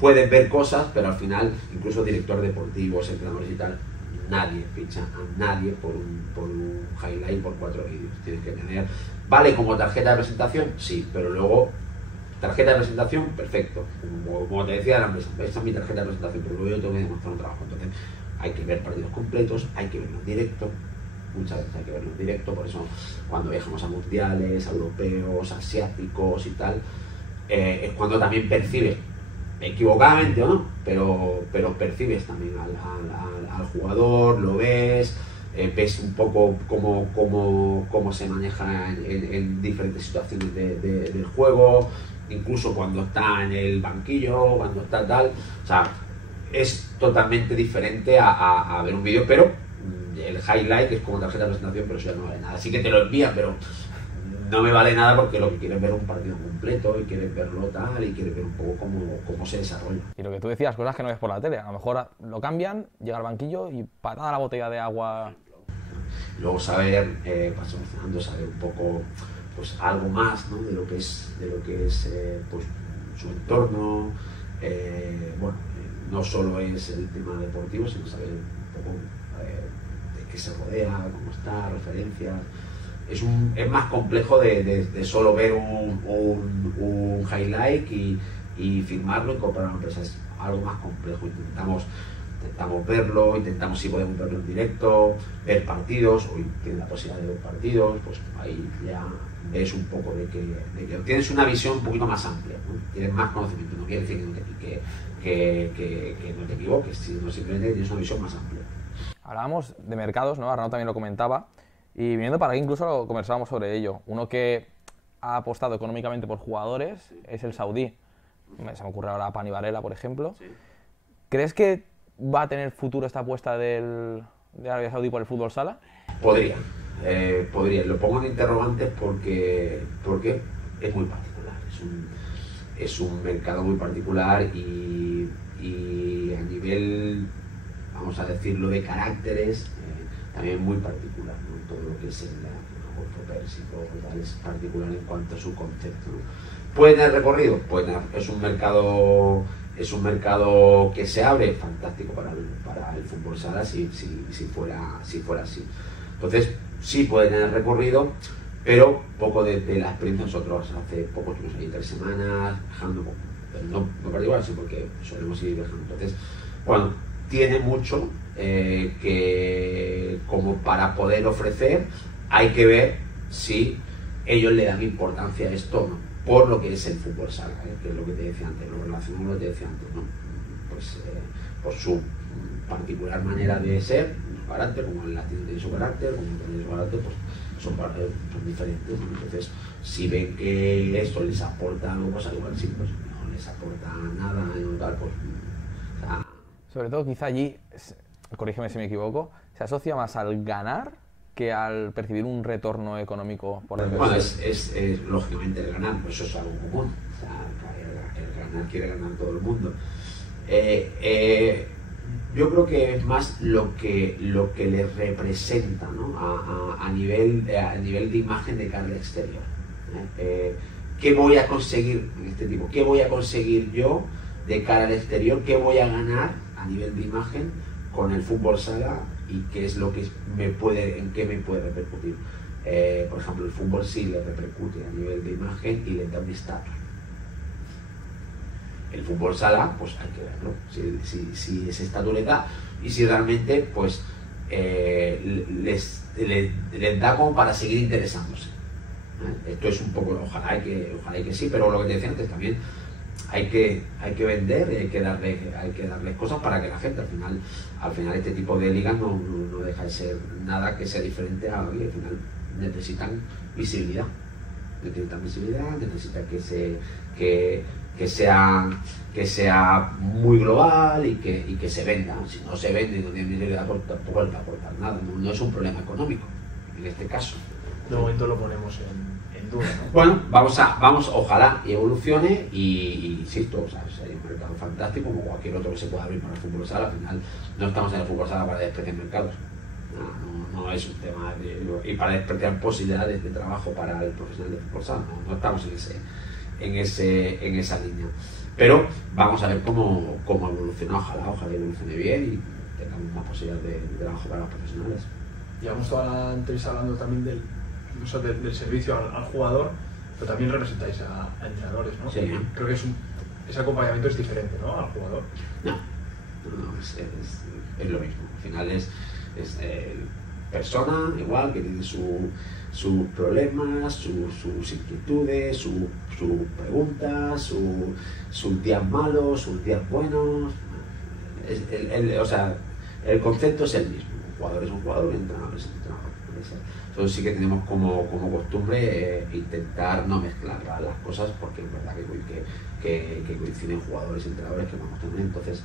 puedes ver cosas, pero al final, incluso directores deportivos, entrenadores y tal, nadie ficha a nadie por un highlight, por 4 vídeos. Tienes que tener, ¿vale como tarjeta de presentación? Sí, pero luego tarjeta de presentación, perfecto. Como te decía, esta es mi tarjeta de presentación, pero luego yo tengo que demostrar un trabajo. Entonces, hay que ver partidos completos, hay que verlos en directo. Muchas veces hay que verlos en directo, por eso cuando viajamos a mundiales, a europeos, asiáticos y tal, es cuando también percibes, equivocadamente o no, pero percibes también al jugador, lo ves, ves un poco cómo se maneja en diferentes situaciones del juego, incluso cuando está en el banquillo, cuando está tal. O sea, es totalmente diferente a ver un vídeo, pero el highlight es como tarjeta de presentación, pero eso ya no vale nada. Así que te lo envían, pero no me vale nada porque lo que quieres ver es un partido completo y quieres verlo tal y quieres ver un poco cómo se desarrolla. Y lo que tú decías, cosas que no ves por la tele, a lo mejor lo cambian, llega al banquillo y patada la botella de agua. Luego saber, saber un poco pues algo más, ¿no? de lo que es pues, su entorno. Bueno, no solo es el tema deportivo, sino saber un poco de qué se rodea, cómo está, referencias. Es más complejo de solo ver un highlight y firmarlo y comprar una empresa. Es algo más complejo. Intentamos verlo, si podemos verlo en directo, ver partidos. Hoy tienes la posibilidad de ver partidos, pues ahí ya ves un poco de que tienes una visión un poquito más amplia, ¿no? Tienes más conocimiento. No quiere decir que no te equivoques, sino simplemente tienes una visión más amplia. Hablábamos de mercados, ¿no? Arnaud también lo comentaba. Y viniendo para aquí incluso conversábamos sobre ello. Uno que ha apostado económicamente por jugadores es el saudí. Se me ocurre ahora Pani Varela, por ejemplo. Sí. ¿Crees que va a tener futuro esta apuesta de Arabia Saudí por el fútbol sala? Podría. Lo pongo en interrogantes porque es muy particular. Es un mercado muy particular y y a nivel, vamos a decirlo, de caracteres, también muy particular, ¿no? Todo lo que es el Golfo Pérsico tal, es particular en cuanto a su concepto, ¿no? ¿Puede tener recorrido? Pues es un mercado que se abre, fantástico para el fútbol sala si fuera así. Entonces, sí puede tener recorrido, pero poco de la experiencia. Nosotros hace poco estuvimos ahí 3 semanas viajando, pero no particular, sí, porque solemos ir viajando. Entonces, bueno, tiene mucho que como para poder ofrecer. Hay que ver si ellos le dan importancia a esto o no, por lo que es el fútbol sala, que es lo que te decía antes, lo relacionado con lo que te decía antes, ¿no? Pues por su particular manera de ser, su carácter, como el latino tiene su carácter, como el tiene su carácter, pues son diferentes, ¿no? Entonces, si ven que esto les aporta algo, pues igual sí, pues no les aporta nada, ¿no? Tal, pues, o sea, sobre todo quizá allí, corrígeme si me equivoco, se asocia más al ganar que al percibir un retorno económico por el bueno, es lógicamente el ganar, pues eso es algo común, o sea, el ganar quiere ganar todo el mundo. Yo creo que es más lo que les representa, ¿no? a nivel de imagen de cara al exterior. ¿Qué voy a conseguir en este tipo? ¿Qué voy a conseguir yo de cara al exterior? ¿Qué voy a ganar a nivel de imagen con el fútbol sala? Y qué es lo que en qué me puede repercutir. Por ejemplo, el fútbol sí le repercute a nivel de imagen y le da un estatus. El fútbol sala, pues hay que verlo, si ese estatus le da y si realmente pues les da como para seguir interesándose. Esto es un poco, ojalá y que sí, pero lo que te decía antes también, hay que vender, hay que darle cosas para que la gente al final este tipo de ligas no deja de ser nada que sea diferente a al final necesitan visibilidad, necesitan que sea muy global y que se venda. Si no se vende y no tiene visibilidad, pues tampoco va a aportar nada, no es un problema económico en este caso. De momento lo ponemos en duda, ¿no? Bueno, vamos, ojalá y evolucione y insisto, o sea, sería un mercado fantástico como cualquier otro que se pueda abrir para el fútbol sala. Al final no estamos en el fútbol sala para despreciar mercados, no es un tema y para despreciar posibilidades de trabajo para el profesional de fútbol sala, no estamos en esa línea, pero vamos a ver cómo evoluciona. Ojalá evolucione bien y tengamos más posibilidades de trabajo para los profesionales. Llevamos toda la entrevista hablando también del servicio al jugador, pero también representáis a entrenadores, ¿no? Sí. Creo que ese acompañamiento es diferente, ¿no? Al jugador. No, es lo mismo. Al final es persona igual que tiene sus problemas, sus inquietudes, sus preguntas, sus días malos, sus días buenos. O sea, el concepto es el mismo. Un jugador es un jugador, un entrenador es un entrenador. Entonces sí que tenemos como costumbre intentar no mezclar las cosas, porque es verdad que coinciden jugadores y entrenadores que vamos a tener. Entonces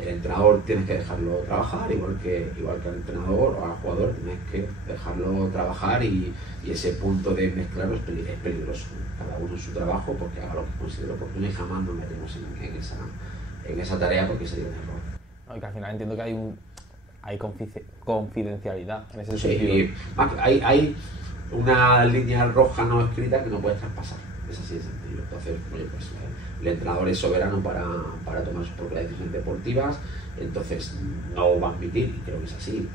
el entrenador tienes que dejarlo trabajar, igual que al entrenador o al jugador tienes que dejarlo trabajar, y ese punto de mezclarlo es peligroso. Cada uno en su trabajo, porque haga lo que considere oportuno, y jamás nos metemos en esa tarea, porque sería un error. No, y que al final entiendo que hay confidencialidad en ese Sí, sentido. hay una línea roja no escrita que no puedes traspasar, es así de sencillo. Entonces, oye, pues el entrenador es soberano para tomar sus propias decisiones deportivas, entonces no va a admitir, y creo que es así,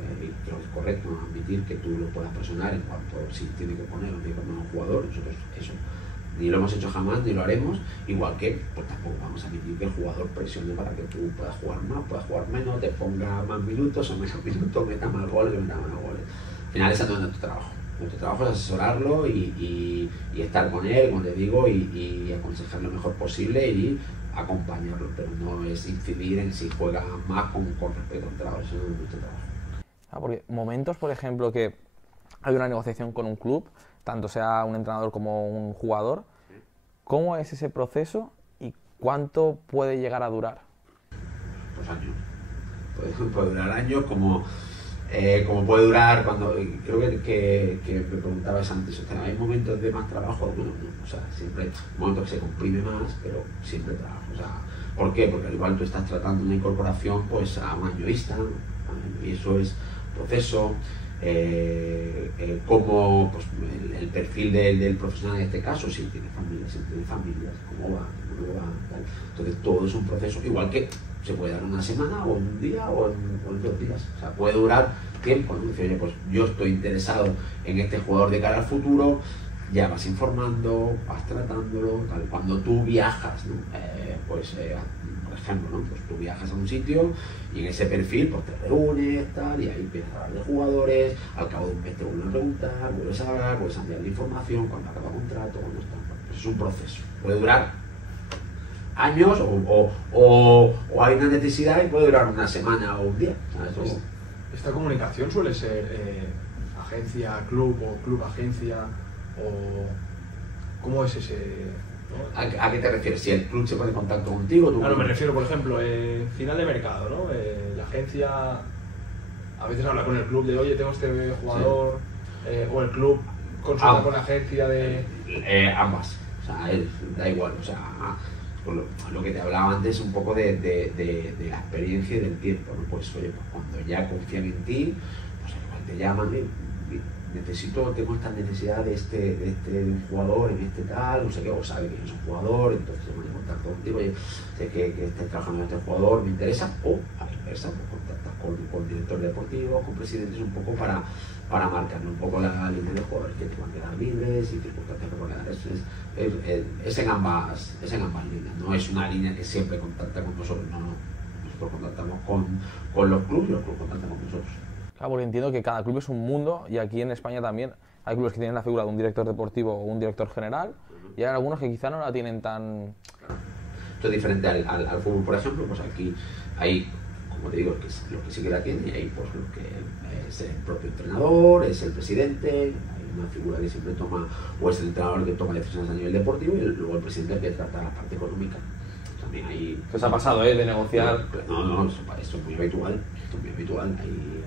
creo que es correcto, no va a admitir que tú lo puedas presionar en cuanto si tiene que poner o tiene que poner un jugador. Nosotros eso ni lo hemos hecho jamás, ni lo haremos, igual que pues tampoco vamos a admitir que el jugador presione para que tú puedas jugar más, puedas jugar menos, te ponga más minutos o menos minutos, meta más goles o meta menos goles. Al final ese no es nuestro trabajo. Nuestro trabajo es asesorarlo y estar con él, como te digo, y aconsejarlo lo mejor posible y acompañarlo, pero no es incidir en si juega más con respecto al trabajo. Eso no es nuestro trabajo. Porque momentos, por ejemplo, que hay una negociación con un club, tanto sea un entrenador como un jugador, ¿cómo es ese proceso y cuánto puede llegar a durar? Pues años. Puede durar años, como puede durar cuando... Creo que me preguntabas antes, o sea, ¿hay momentos de más trabajo? Bueno, no, o sea, siempre hay momentos que se comprime más, pero siempre trabajo. O sea, ¿Por qué? Porque al igual tú estás tratando una incorporación pues a un añoísta, ¿no? Y eso es proceso, como pues, el perfil del profesional en este caso, si tiene familias, cómo va, tal. Entonces todo es un proceso, igual que se puede dar una semana o un día o en 2 días, o sea, puede durar tiempo, ¿no? Dice, oye, pues yo estoy interesado en este jugador de cara al futuro, ya vas informando, vas tratándolo, tal. Cuando tú viajas, ¿no? Por ejemplo, ¿no? Pues tú viajas a un sitio y en ese perfil pues te reúnes, tal, y ahí empiezas a hablar de jugadores, al cabo de un mes te vuelven a preguntar, vuelves a hablar, vuelves a enviar la información, cuando acaba el contrato, cuando está. Pues es un proceso, puede durar años o hay una necesidad y puede durar una semana o un día. ¿Sabes? Esta comunicación suele ser agencia-club o club-agencia, o ¿cómo es ese...? ¿No? ¿A qué te refieres? Si el club se pone en contacto contigo... ¿tú? Claro, me refiero, por ejemplo, final de mercado, ¿no? La agencia a veces habla con el club de, oye, tengo este jugador, sí. O el club consulta con la agencia de... ambas, o sea, da igual, o sea, lo que te hablaba antes un poco de la experiencia y del tiempo, ¿no? Pues oye, pues cuando ya confían en ti, pues igual te llaman, tengo esta necesidad de un jugador en este tal, no sé qué, o sabe que es un jugador, entonces se pone en contacto contigo, oye, sé que estés trabajando en este jugador, me interesa, o a la inversa, pues contactas con directores deportivos, con presidentes, un poco para marcar un poco la línea de jugadores que te van a quedar libres y circunstancias que van a quedar. Es en ambas líneas, no es una línea que siempre contacta con nosotros, no. Nosotros contactamos con los clubes y los clubes contactan con nosotros. Claro, porque entiendo que cada club es un mundo y aquí en España también hay clubes que tienen la figura de un director deportivo o un director general y hay algunos que quizá no la tienen tan... Esto es diferente al fútbol, por ejemplo, pues aquí hay, como te digo, los que sí que la tienen y hay pues lo que es el propio entrenador, es el presidente, hay una figura que siempre toma, o es el entrenador que toma decisiones a nivel deportivo y luego el presidente que trata la parte económica. También hay... ¿Qué os ha pasado, de negociar? No, esto es muy habitual,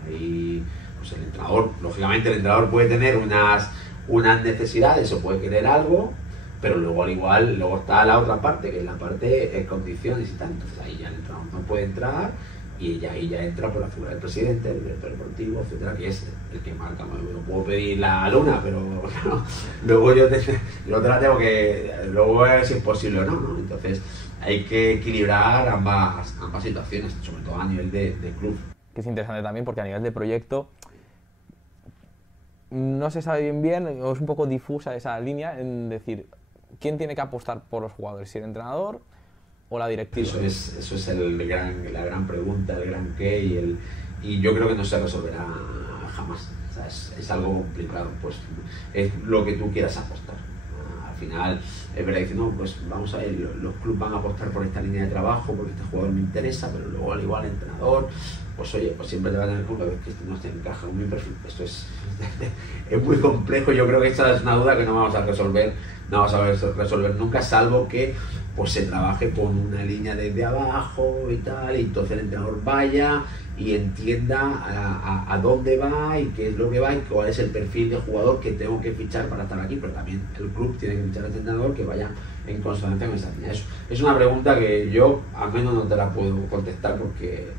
Hay, pues el entrenador, lógicamente el entrenador puede tener unas necesidades o puede querer algo, pero luego al igual, luego está la otra parte, que es la parte de condiciones y tal, entonces ahí ya el entrenador no puede entrar y ahí ya entra por la figura del presidente, el director deportivo, etcétera, que es el que marca. No puedo pedir la luna, pero no, luego yo te la tengo que, luego es imposible o no, entonces hay que equilibrar ambas situaciones, sobre todo a nivel de club. Que es interesante también porque a nivel de proyecto no se sabe bien, o es un poco difusa esa línea en decir quién tiene que apostar por los jugadores, si el entrenador o la directiva. Eso es la gran pregunta, el gran qué, y yo creo que no se resolverá jamás. O sea, es algo complicado, pues es lo que tú quieras apostar. Al final es verdad que no, pues vamos a ver, los clubes van a apostar por esta línea de trabajo porque este jugador me interesa, pero luego al igual el entrenador, pues oye, pues siempre te va a tener culpa, que esto no se encaja con mi perfil. Esto es muy complejo. Yo creo que esta es una duda que no vamos a resolver nunca, salvo que pues se trabaje con una línea desde abajo y tal, y entonces el entrenador vaya y entienda a dónde va y qué es lo que va y cuál es el perfil de jugador que tengo que fichar para estar aquí, pero también el club tiene que fichar a este entrenador que vaya en consonancia con esa línea. Eso es una pregunta que yo al menos no te la puedo contestar porque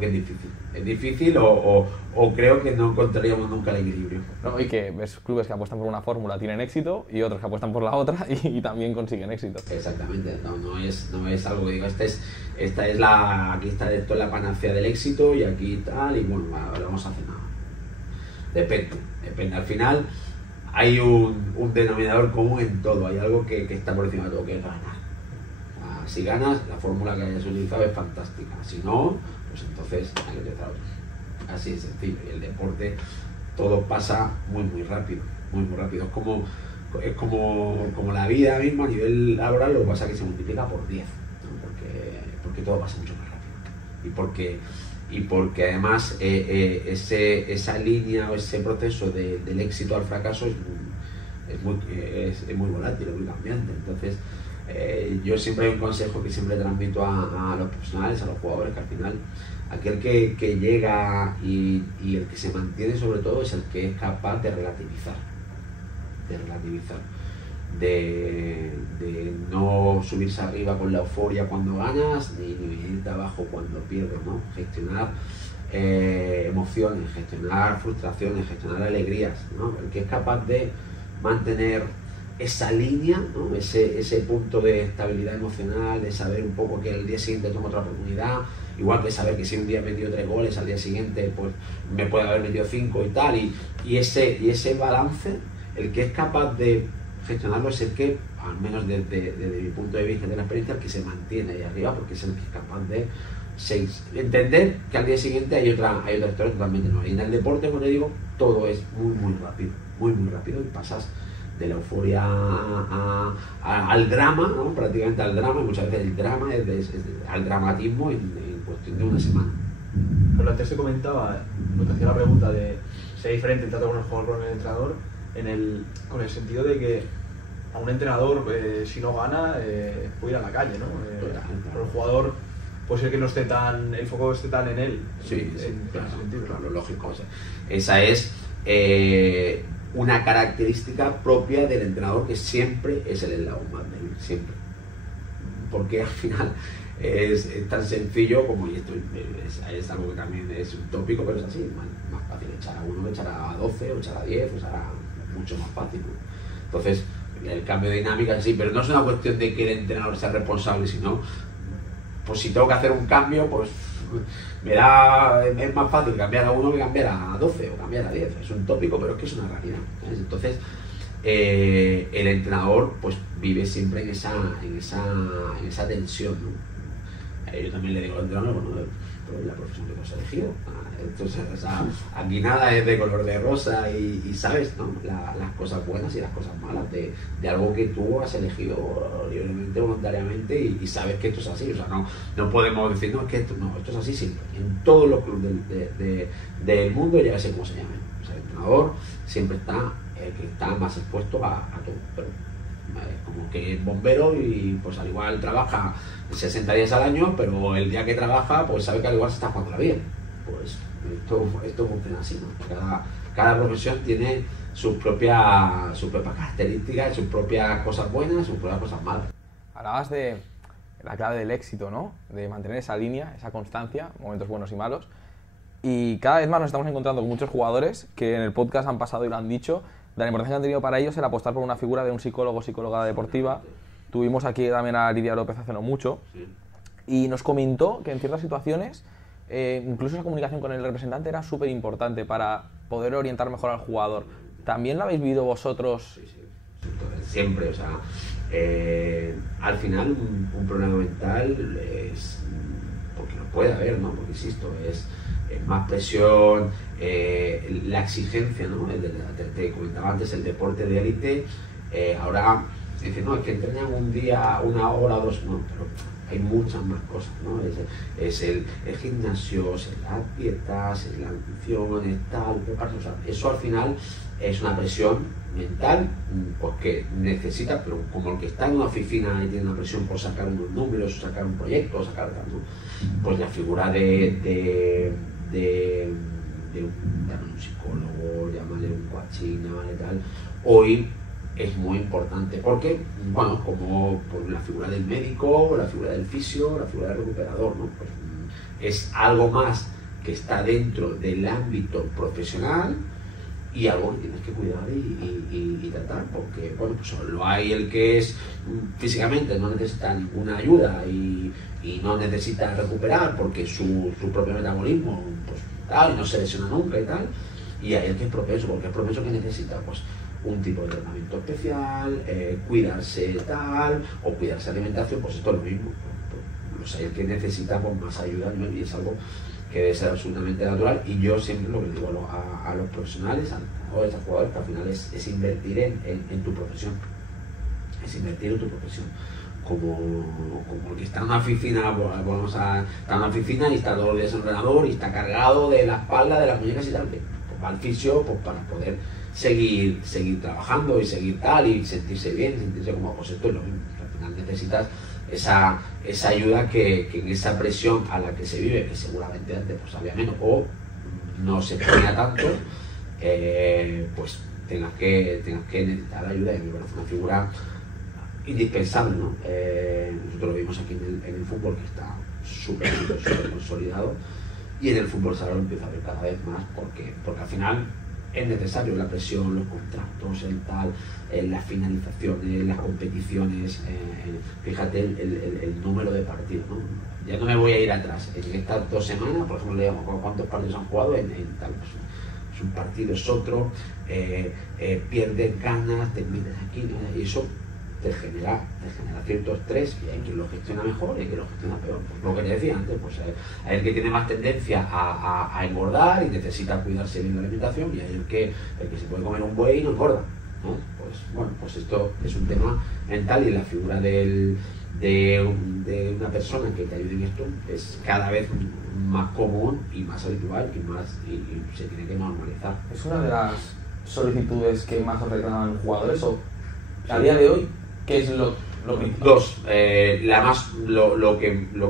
es difícil o creo que no encontraríamos nunca el equilibrio. No, y que ves clubes que apuestan por una fórmula tienen éxito y otros que apuestan por la otra y también consiguen éxito. Exactamente, no es algo que digo, aquí está esto es la panacea del éxito y aquí tal, y bueno, ahora vamos a hacer nada. Depende. Al final hay un denominador común en todo, hay algo que está por encima de todo, que es ganar. Si ganas, la fórmula que hayas utilizado es fantástica, si no, pues entonces hay que utilizar otra. Así de sencillo. Y el deporte todo pasa muy rápido, muy rápido. Es como la vida misma a nivel laboral, lo que pasa es que se multiplica por 10, ¿no? Porque todo pasa mucho más rápido. Y porque además esa línea o ese proceso del éxito al fracaso es muy volátil, es muy cambiante. Entonces yo siempre hay un consejo que siempre transmito a los profesionales, a los jugadores, que al final aquel que llega y el que se mantiene sobre todo es el que es capaz de relativizar. de no subirse arriba con la euforia cuando ganas, ni irte abajo cuando pierdes, ¿no? Gestionar emociones, gestionar frustraciones, gestionar alegrías, ¿no? El que es capaz de mantener esa línea, ¿no? ese punto de estabilidad emocional, de saber un poco que el día siguiente tomo otra oportunidad, igual que saber que si un día he metido 3 goles, al día siguiente pues me puede haber metido 5 y tal, y ese balance, el que es capaz de gestionarlo es el que, al menos desde mi punto de vista de la experiencia, el que se mantiene ahí arriba, porque es el que es capaz de entender que al día siguiente hay otra historia totalmente nueva. Y en el deporte, como te digo, todo es muy rápido, muy rápido, y pasas de la euforia al drama, ¿no? Prácticamente al drama, y muchas veces el drama al dramatismo en cuestión de una semana. Pero antes te comentaba, no te hacía la pregunta de si hay diferente el trato con el jugador con el entrenador, con el sentido de que a un entrenador, si no gana, puede ir a la calle, ¿no? Pero el jugador puede ser que no esté el foco esté tan en él. Sí, claro, claro, lógico. O sea, esa es una característica propia del entrenador, que siempre es el eslabón más débil, siempre. Porque al final es tan sencillo como, y esto es algo que también es un tópico, pero es así, más fácil echar a uno que echar a 12 o echar a 10, o sea, mucho más fácil, ¿no? Entonces, el cambio de dinámica sí, pero no es una cuestión de que el entrenador sea responsable, sino, pues si tengo que hacer un cambio, pues es más fácil cambiar a uno que cambiar a 12 o cambiar a 10. Es un tópico, pero es que es una realidad, ¿sabes? Entonces, el entrenador pues vive siempre en esa tensión, ¿no? Yo también le digo al entrenador, bueno, pero es la profesión que tú has elegido. Entonces, o sea, aquí nada es de color de rosa, y sabes, ¿no? Las cosas buenas y las cosas malas de algo que tú has elegido libremente, voluntariamente, y sabes que esto es así. O sea, no podemos decir, no, es que esto es así siempre. En todos los clubes del mundo, ya sé cómo se llaman. O sea, el entrenador siempre está el que está más expuesto a todo. Pero es como que es bombero y pues al igual trabaja 60 días al año, pero el día que trabaja pues sabe que al igual se está jugando la vida. Pues esto funciona así, ¿no? Cada profesión tiene sus propias características, sus propias cosas buenas, sus propias cosas malas. Hablabas de la clave del éxito, ¿no? De mantener esa línea, esa constancia, momentos buenos y malos. Y cada vez más nos estamos encontrando con muchos jugadores que en el podcast han pasado y lo han dicho, de la importancia que han tenido para ellos el apostar por una figura de un psicólogo o psicóloga deportiva. Tuvimos aquí también a Lidia López hace no mucho, y nos comentó que en ciertas situaciones incluso esa comunicación con el representante era súper importante para poder orientar mejor al jugador. ¿También lo habéis vivido vosotros? Sí. Siempre, o sea, al final un problema mental es, porque no puede haber, ¿no? Porque insisto, es más presión, la exigencia, ¿no? Te comentaba antes, el deporte de élite, ahora dicen, no, es que entrenan un día, 1 hora o 2, no, pero hay muchas más cosas, ¿no? Es el gimnasio, es las dietas, es la nutrición, es tal, o sea, eso al final es una presión mental, pues que necesita, pero como el que está en una oficina y tiene una presión por sacar unos números, o sacar un proyecto, o sacar tal, ¿no? Pues la figura de un psicólogo, llamarle un coaching, llamarle tal, hoy es muy importante, porque, bueno, como por la figura del médico, la figura del fisio, la figura del recuperador, ¿no? Pues es algo más que está dentro del ámbito profesional y algo que tienes que cuidar y tratar, porque, bueno, pues solo hay el que es físicamente no necesita ninguna ayuda y no necesita recuperar porque su propio metabolismo, pues tal, y no se lesiona nunca y tal, y hay el que es propenso, porque es propenso que necesita, pues, un tipo de tratamiento especial, cuidarse tal, o cuidarse de alimentación, pues esto es lo mismo. Pues hay el que necesita pues, más ayuda, ¿no? Y es algo que debe ser absolutamente natural, y yo siempre lo que digo a los profesionales, a los jugadores, que al final es invertir en tu profesión, es invertir en tu profesión. Como el que está en una oficina, está en una oficina y está todos los días en el ordenador y está cargado de la espalda, de las muñecas y tal, pues va al fisio pues, para poder seguir trabajando y seguir tal y sentirse bien, sentirse como, pues esto es lo mismo, al final necesitas esa ayuda que en esa presión a la que se vive, que seguramente antes pues había menos o no se ponía tanto, pues tengas que necesitar ayuda, y me parece una figura indispensable, ¿no? Nosotros lo vimos aquí en el fútbol, que está súper consolidado, y en el fútbol sala lo empieza a ver cada vez más, porque al final es necesario la presión, los contratos, el tal, las finalizaciones, las competiciones, fíjate el número de partidos, ¿no? Ya no me voy a ir atrás, en estas 2 semanas, por ejemplo, leemos cuántos partidos han jugado en tal, pues, es un partido, es otro, pierdes ganas, te metes aquí, ¿no? Y eso te genera cierto estrés, y hay quien lo gestiona mejor y hay quien lo gestiona peor. Pues lo que te decía antes, pues hay el que tiene más tendencia a engordar y necesita cuidarse bien de la alimentación, y hay el que se puede comer un buey y no engorda, ¿no? Pues bueno, pues esto es un tema mental, y la figura de una persona que te ayude en esto es cada vez más común y más habitual y se tiene que normalizar. ¿Es una de las solicitudes que más os reclaman jugadores, o a día de hoy qué es lo principal? 2. Lo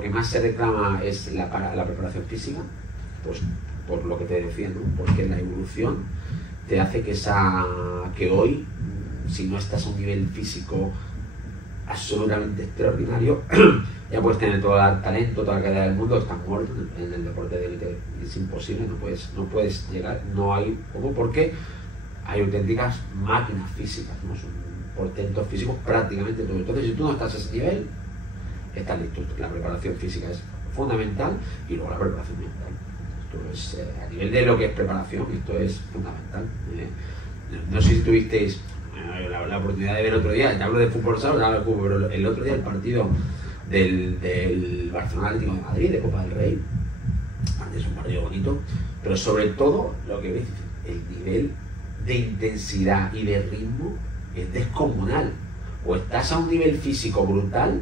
que más se reclama es la preparación física, pues por lo que te decía, ¿no? Porque la evolución te hace que hoy, si no estás a un nivel físico absolutamente extraordinario, ya puedes tener todo el talento, toda la calidad del mundo, estás muerto en el deporte de élite. Es imposible, no puedes llegar, no hay como, porque hay auténticas máquinas físicas, ¿no? Son portentos físicos prácticamente todo. Entonces, si tú no estás a ese nivel, estás listo. La preparación física es fundamental, y luego la preparación mental. Esto es, a nivel de lo que es preparación, esto es fundamental. No sé si tuvisteis la oportunidad de ver otro día, te hablo de fútbol sala, pero el otro día el partido del Barcelona Atlético de Madrid, de Copa del Rey, es un partido bonito, pero sobre todo lo que ves, el nivel de intensidad y de ritmo es descomunal. O estás a un nivel físico brutal,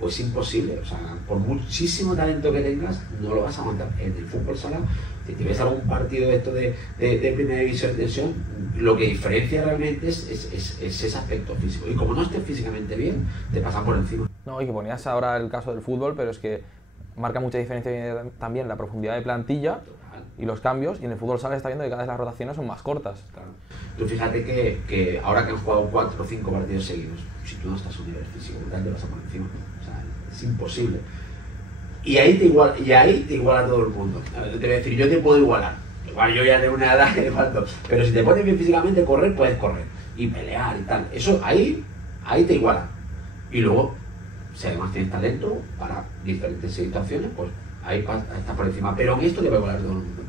o es imposible. O sea, por muchísimo talento que tengas, no lo vas a aguantar. En el fútbol sala, si te ves algún partido de esto de primera división de tensión, lo que diferencia realmente es ese aspecto físico. Y como no estés físicamente bien, te pasan por encima. No, y que ponías ahora el caso del fútbol, pero es que marca mucha diferencia también la profundidad de plantilla y los cambios, y en el fútbol sala está viendo que cada vez las rotaciones son más cortas. Claro. Tú fíjate que ahora que han jugado 4 o 5 partidos seguidos, si tú no estás a un nivel físico brutal, te vas a por encima. O sea, es imposible. Y ahí te iguala todo el mundo. Te voy a decir, yo te puedo igualar. Igual yo ya tengo una edad que falto, pero si te pones bien físicamente, correr, puedes correr. Y pelear y tal. Eso ahí te iguala. Y luego, si además tienes talento para diferentes situaciones, pues ahí estás por encima. Pero en esto te va a igualar todo el mundo.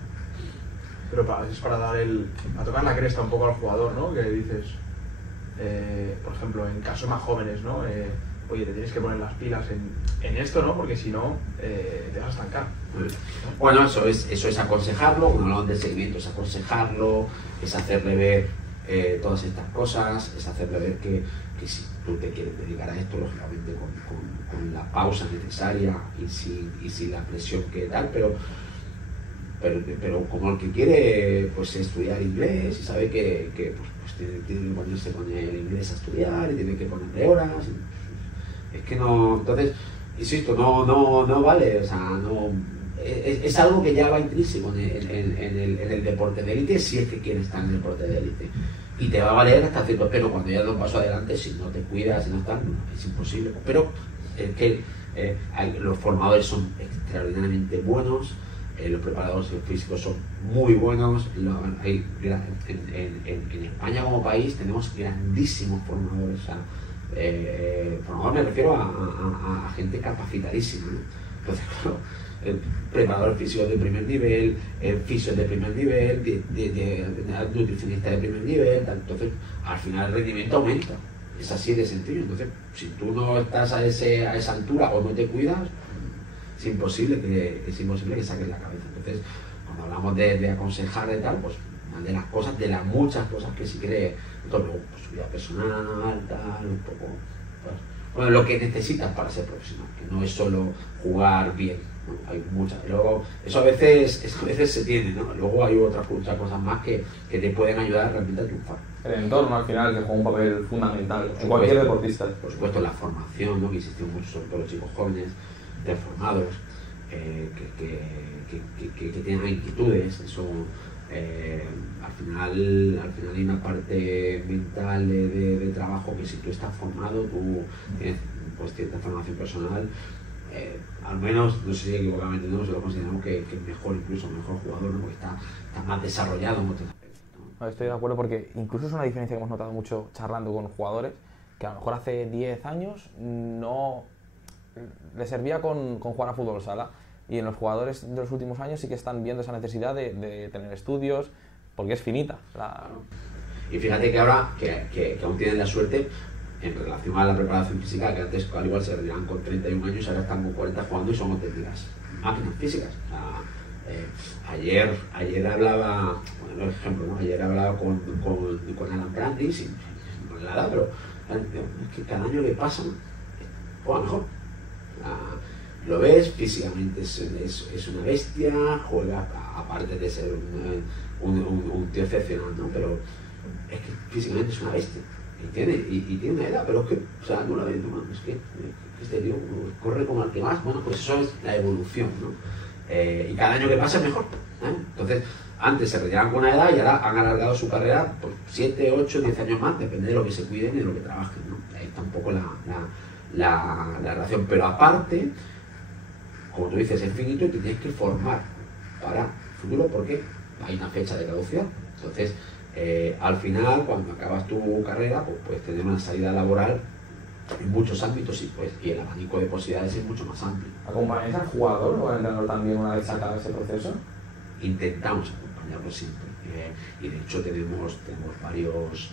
Pero es para a tocar la cresta un poco al jugador, ¿no? Que dices, por ejemplo, en casos más jóvenes, ¿no? Oye, te tienes que poner las pilas en esto, ¿no? Porque si no, te vas a estancar. Bueno, eso es aconsejarlo. Cuando hablamos del seguimiento, es aconsejarlo, es hacerle ver todas estas cosas, es hacerle ver que si tú te quieres dedicar a esto, lógicamente con la pausa necesaria y sin la presión que tal, pero como el que quiere pues estudiar inglés y sabe que pues tiene que ponerse con el inglés a estudiar y tiene que ponerle horas, es que no, entonces insisto, no vale, o sea, no es algo que ya va intrínseco en el deporte de élite, si es que quieres estar en el deporte de élite, y te va a valer hasta cierto, pero cuando ya das un paso adelante, si no te cuidas, si no estás, no, es imposible. Pero es que los formadores son extraordinariamente buenos. Los preparadores físicos son muy buenos. En España como país tenemos grandísimos formadores. O sea, formador me refiero a gente capacitadísima, ¿no? Entonces, claro, el preparador físico de primer nivel, el fisio de primer nivel, nutricionista de primer nivel, entonces al final el rendimiento aumenta. Es así de sencillo. Entonces, si tú no estás a esa altura o no te cuidas, es imposible que saques la cabeza. Entonces, cuando hablamos de aconsejar de tal, pues de las muchas cosas que si quiere, entonces, pues, su vida personal, tal, un poco, pues, bueno, lo que necesitas para ser profesional, que no es solo jugar bien, ¿no? Hay muchas, luego eso a veces se tiene, ¿no? Luego hay otras muchas cosas más que te pueden ayudar realmente a triunfar. El entorno al final, que juega un papel fundamental en cualquier deportista. Por supuesto, la formación, ¿no? Que insistió mucho, sobre todo los chicos jóvenes, reformados, que tienen inquietudes, eso Al final hay una parte mental de trabajo que si tú estás formado, tú tienes pues, cierta formación personal, al menos, no sé si equivocadamente nosotros consideramos que es mejor, incluso mejor jugador, ¿no? Porque está más desarrollado en otros aspectos, ¿no? Estoy de acuerdo porque incluso es una diferencia que hemos notado mucho charlando con jugadores, que a lo mejor hace 10 años no le servía con jugar a fútbol sala, y en los jugadores de los últimos años sí que están viendo esa necesidad de tener estudios, porque es finita. Y fíjate que ahora, que aún tienen la suerte, en relación a la preparación física, que antes al igual se retiraban con 31 años, ahora están con 40 jugando y son auténticas máquinas físicas. Ayer hablaba, bueno, ejemplo, ¿no? Ayer hablaba con Alan Brandy, sin nada, pero es que cada año que pasa juega mejor. Lo ves, físicamente es una bestia, juega, aparte de ser un tío excepcional, ¿no? Pero es que físicamente es una bestia. Y tiene una edad, pero es que, o sea, no la ves, no, es que este tío corre como el que más. Bueno, pues eso es la evolución, ¿no? Y cada año que pasa es mejor, ¿eh? Entonces, antes se retiraban con una edad y ahora han alargado su carrera por 7, 8, 10 años más, depende de lo que se cuiden y de lo que trabajen, ¿no? Ahí está un poco la relación, pero aparte, como tú dices, es finito y te tienes que formar para el futuro porque hay una fecha de caducidad. Entonces, al final, cuando acabas tu carrera, pues puedes tener una salida laboral en muchos ámbitos y el abanico de posibilidades es mucho más amplio. ¿Acompañáis al jugador o al entrenador también una vez acaba ese proceso? Intentamos acompañarlo siempre, y de hecho tenemos varios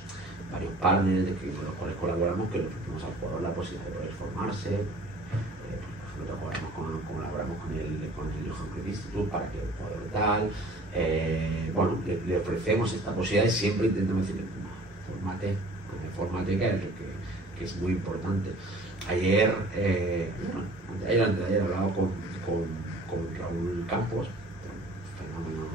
partners con los cuales colaboramos, que le ofrecemos al jugador la posibilidad de poder formarse. Por ejemplo, colaboramos con el Johan Cruyff Institute para que el jugador tal, bueno, le ofrecemos esta posibilidad y siempre intentamos decirle, fórmate, que es muy importante. Ayer hablaba con Raúl Campos, fenómeno,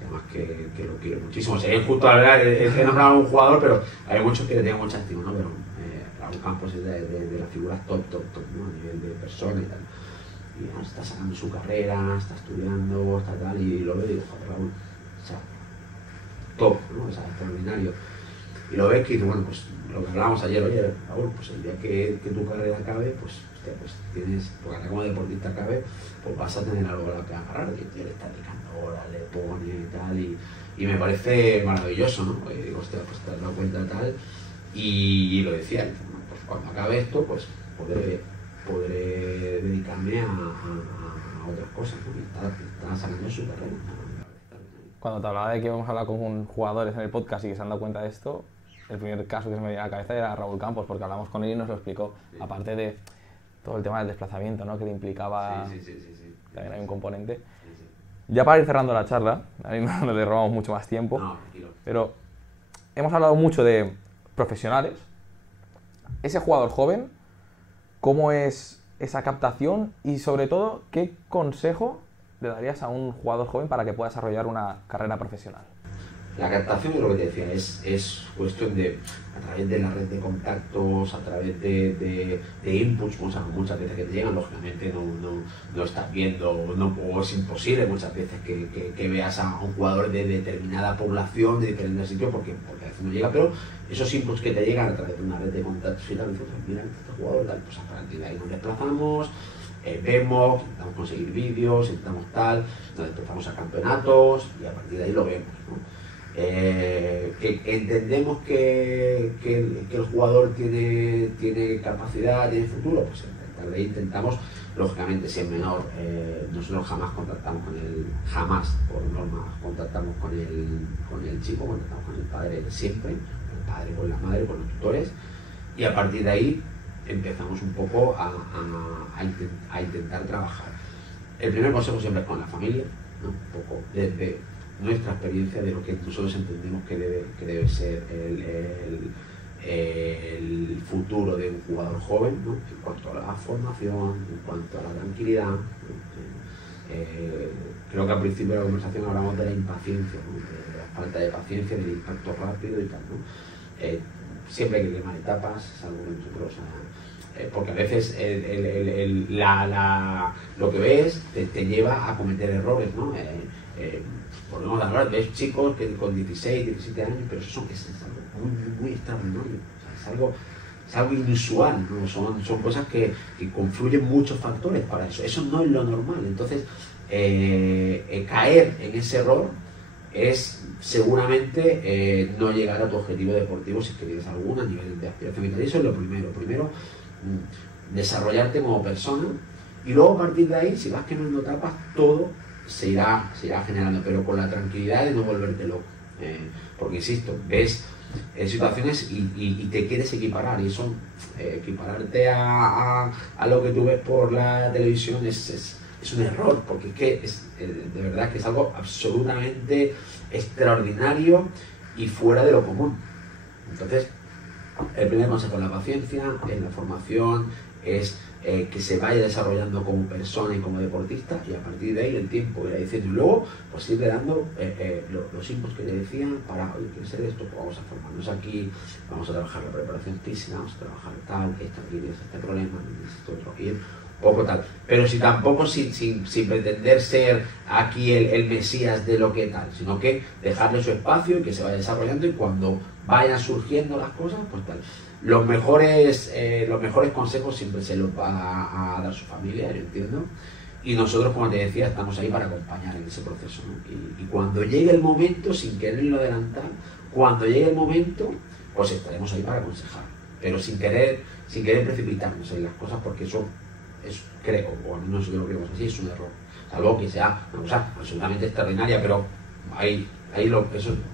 además que lo quiero muchísimo. Sería injusto hablar, he nombrado a un jugador, pero hay muchos que le tienen mucha estima, ¿no? Pero Raúl Campos es de las figuras top, ¿no? A nivel de persona y tal. Y está sacando su carrera, está estudiando, está tal, y lo veo y digo, joder, Raúl, o sea, top, ¿no? O sea, extraordinario. Y lo ves que dices, bueno, pues lo que hablábamos ayer, oye, Raúl, pues el día que tu carrera acabe, pues tienes, porque ahora como deportista acabe, pues vas a tener algo a lo que agarrar, que te le está dedicando horas, le pone y tal, y me parece maravilloso, ¿no? Porque digo, hostia, pues te has dado cuenta de tal, y lo decía, bueno, pues cuando acabe esto, pues podré dedicarme a otras cosas, ¿no? Y está sacando su carrera, ¿no? Cuando te hablaba de que íbamos a hablar con jugadores en el podcast y que se han dado cuenta de esto, el primer caso que se me viene a la cabeza era Raúl Campos, porque hablamos con él y nos lo explicó, sí. Aparte de todo el tema del desplazamiento, ¿no? Que le implicaba, sí. También hay un componente. Sí. Ya para ir cerrando la charla, a mí no le robamos mucho más tiempo, no, pero hemos hablado mucho de profesionales. Ese jugador joven, ¿cómo es esa captación? Y sobre todo, ¿qué consejo le darías a un jugador joven para que pueda desarrollar una carrera profesional? La captación es lo que te decía, es cuestión de, a través de la red de contactos, a través de inputs, muchas veces que te llegan, lógicamente no estás viendo, o es imposible muchas veces que veas a un jugador de determinada población, de diferentes sitios, porque a veces no llega, pero esos inputs que te llegan a través de una red de contactos y tal, dices, mira, este jugador, tal, pues a partir de ahí nos desplazamos, vemos, intentamos conseguir vídeos, intentamos tal, nos desplazamos a campeonatos y a partir de ahí lo vemos, ¿no? Que entendemos que el jugador tiene capacidad, tiene futuro, pues intentamos, lógicamente si es menor, nosotros jamás contactamos con él, jamás por norma contactamos con el chico, contactamos con el padre siempre, con el padre, con la madre, con los tutores, y a partir de ahí empezamos un poco a intentar trabajar. El primer consejo siempre es con la familia, ¿no? Un poco desde nuestra experiencia de lo que nosotros entendemos que debe ser el futuro de un jugador joven, ¿no? En cuanto a la formación, en cuanto a la tranquilidad, ¿no? Creo que al principio de la conversación hablamos de la impaciencia, ¿no? De la falta de paciencia, del impacto rápido y tal, ¿no? Siempre hay que quemar etapas, es algo que nosotros porque a veces lo que ves te lleva a cometer errores, ¿no? Podemos hablar, ves chicos que con 16, 17 años, pero eso es algo muy extraordinario, o sea, es algo inusual, ¿no? Son cosas que confluyen muchos factores para eso. Eso no es lo normal. Entonces, caer en ese error es seguramente no llegar a tu objetivo deportivo si quieres alguno a nivel de aspiración vital. Eso es lo primero. Primero, desarrollarte como persona y luego a partir de ahí, si vas quemando etapas, todo se irá generando, pero con la tranquilidad de no volverte loco. Porque insisto, ves situaciones y te quieres equiparar, y eso, equipararte a lo que tú ves por la televisión es un error, porque es que de verdad que es algo absolutamente extraordinario y fuera de lo común. Entonces, el primer consejo es la paciencia, es la formación, es que se vaya desarrollando como persona y como deportista, y a partir de ahí el tiempo irá diciendo, y luego pues irle dando los inputs que le decían para, oye, ¿quieres ser esto? Pues vamos a formarnos aquí, vamos a trabajar la preparación física, vamos a trabajar tal, que tienes este problema, esto otro, ir poco tal, pero si tampoco sin pretender ser aquí el mesías de lo que tal, sino que dejarle su espacio y que se vaya desarrollando, y cuando vayan surgiendo las cosas, pues tal. Los mejores consejos siempre se los va a dar su familia, yo entiendo, y nosotros, como te decía, estamos ahí para acompañar en ese proceso, ¿no? Y cuando llegue el momento, sin quererlo adelantar, cuando llegue el momento, pues estaremos ahí para aconsejar, pero sin querer precipitarnos en las cosas, porque eso creo, o al menos yo lo creo así, es un error, salvo que sea una cosa absolutamente extraordinaria, pero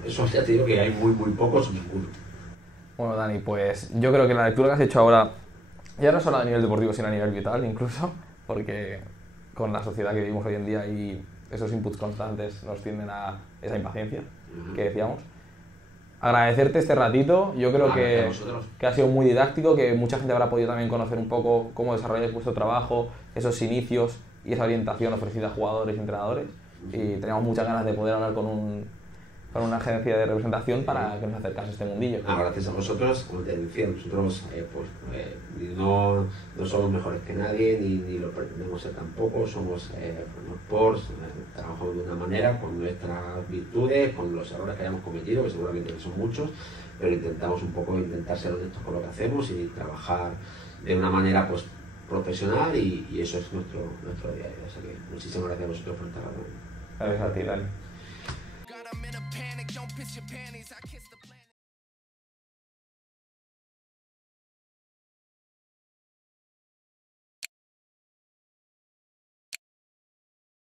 eso ya te digo que hay muy pocos, ninguno. Bueno, Dani, pues yo creo que la lectura que has hecho ahora, ya no solo a nivel deportivo, sino a nivel vital incluso, porque con la sociedad que vivimos hoy en día y esos inputs constantes nos tienden a esa impaciencia que decíamos. Agradecerte este ratito, yo creo que ha sido muy didáctico, que mucha gente habrá podido también conocer un poco cómo desarrolláis vuestro trabajo, esos inicios y esa orientación ofrecida a jugadores y entrenadores, y teníamos muchas ganas de poder hablar con una agencia de representación para que nos acercase a este mundillo. Gracias a vosotros, como te decía, nosotros no somos mejores que nadie, ni lo pretendemos ser tampoco, somos sports, trabajamos de una manera, con nuestras virtudes, con los errores que hayamos cometido, que seguramente son muchos, pero intentamos intentar ser honestos con lo que hacemos y trabajar de una manera pues profesional, y eso es nuestro día a día. O sea que muchísimas gracias a vosotros por estar hablando. Gracias a ti, Dani. I'm in a panic, don't piss your panties. I kiss the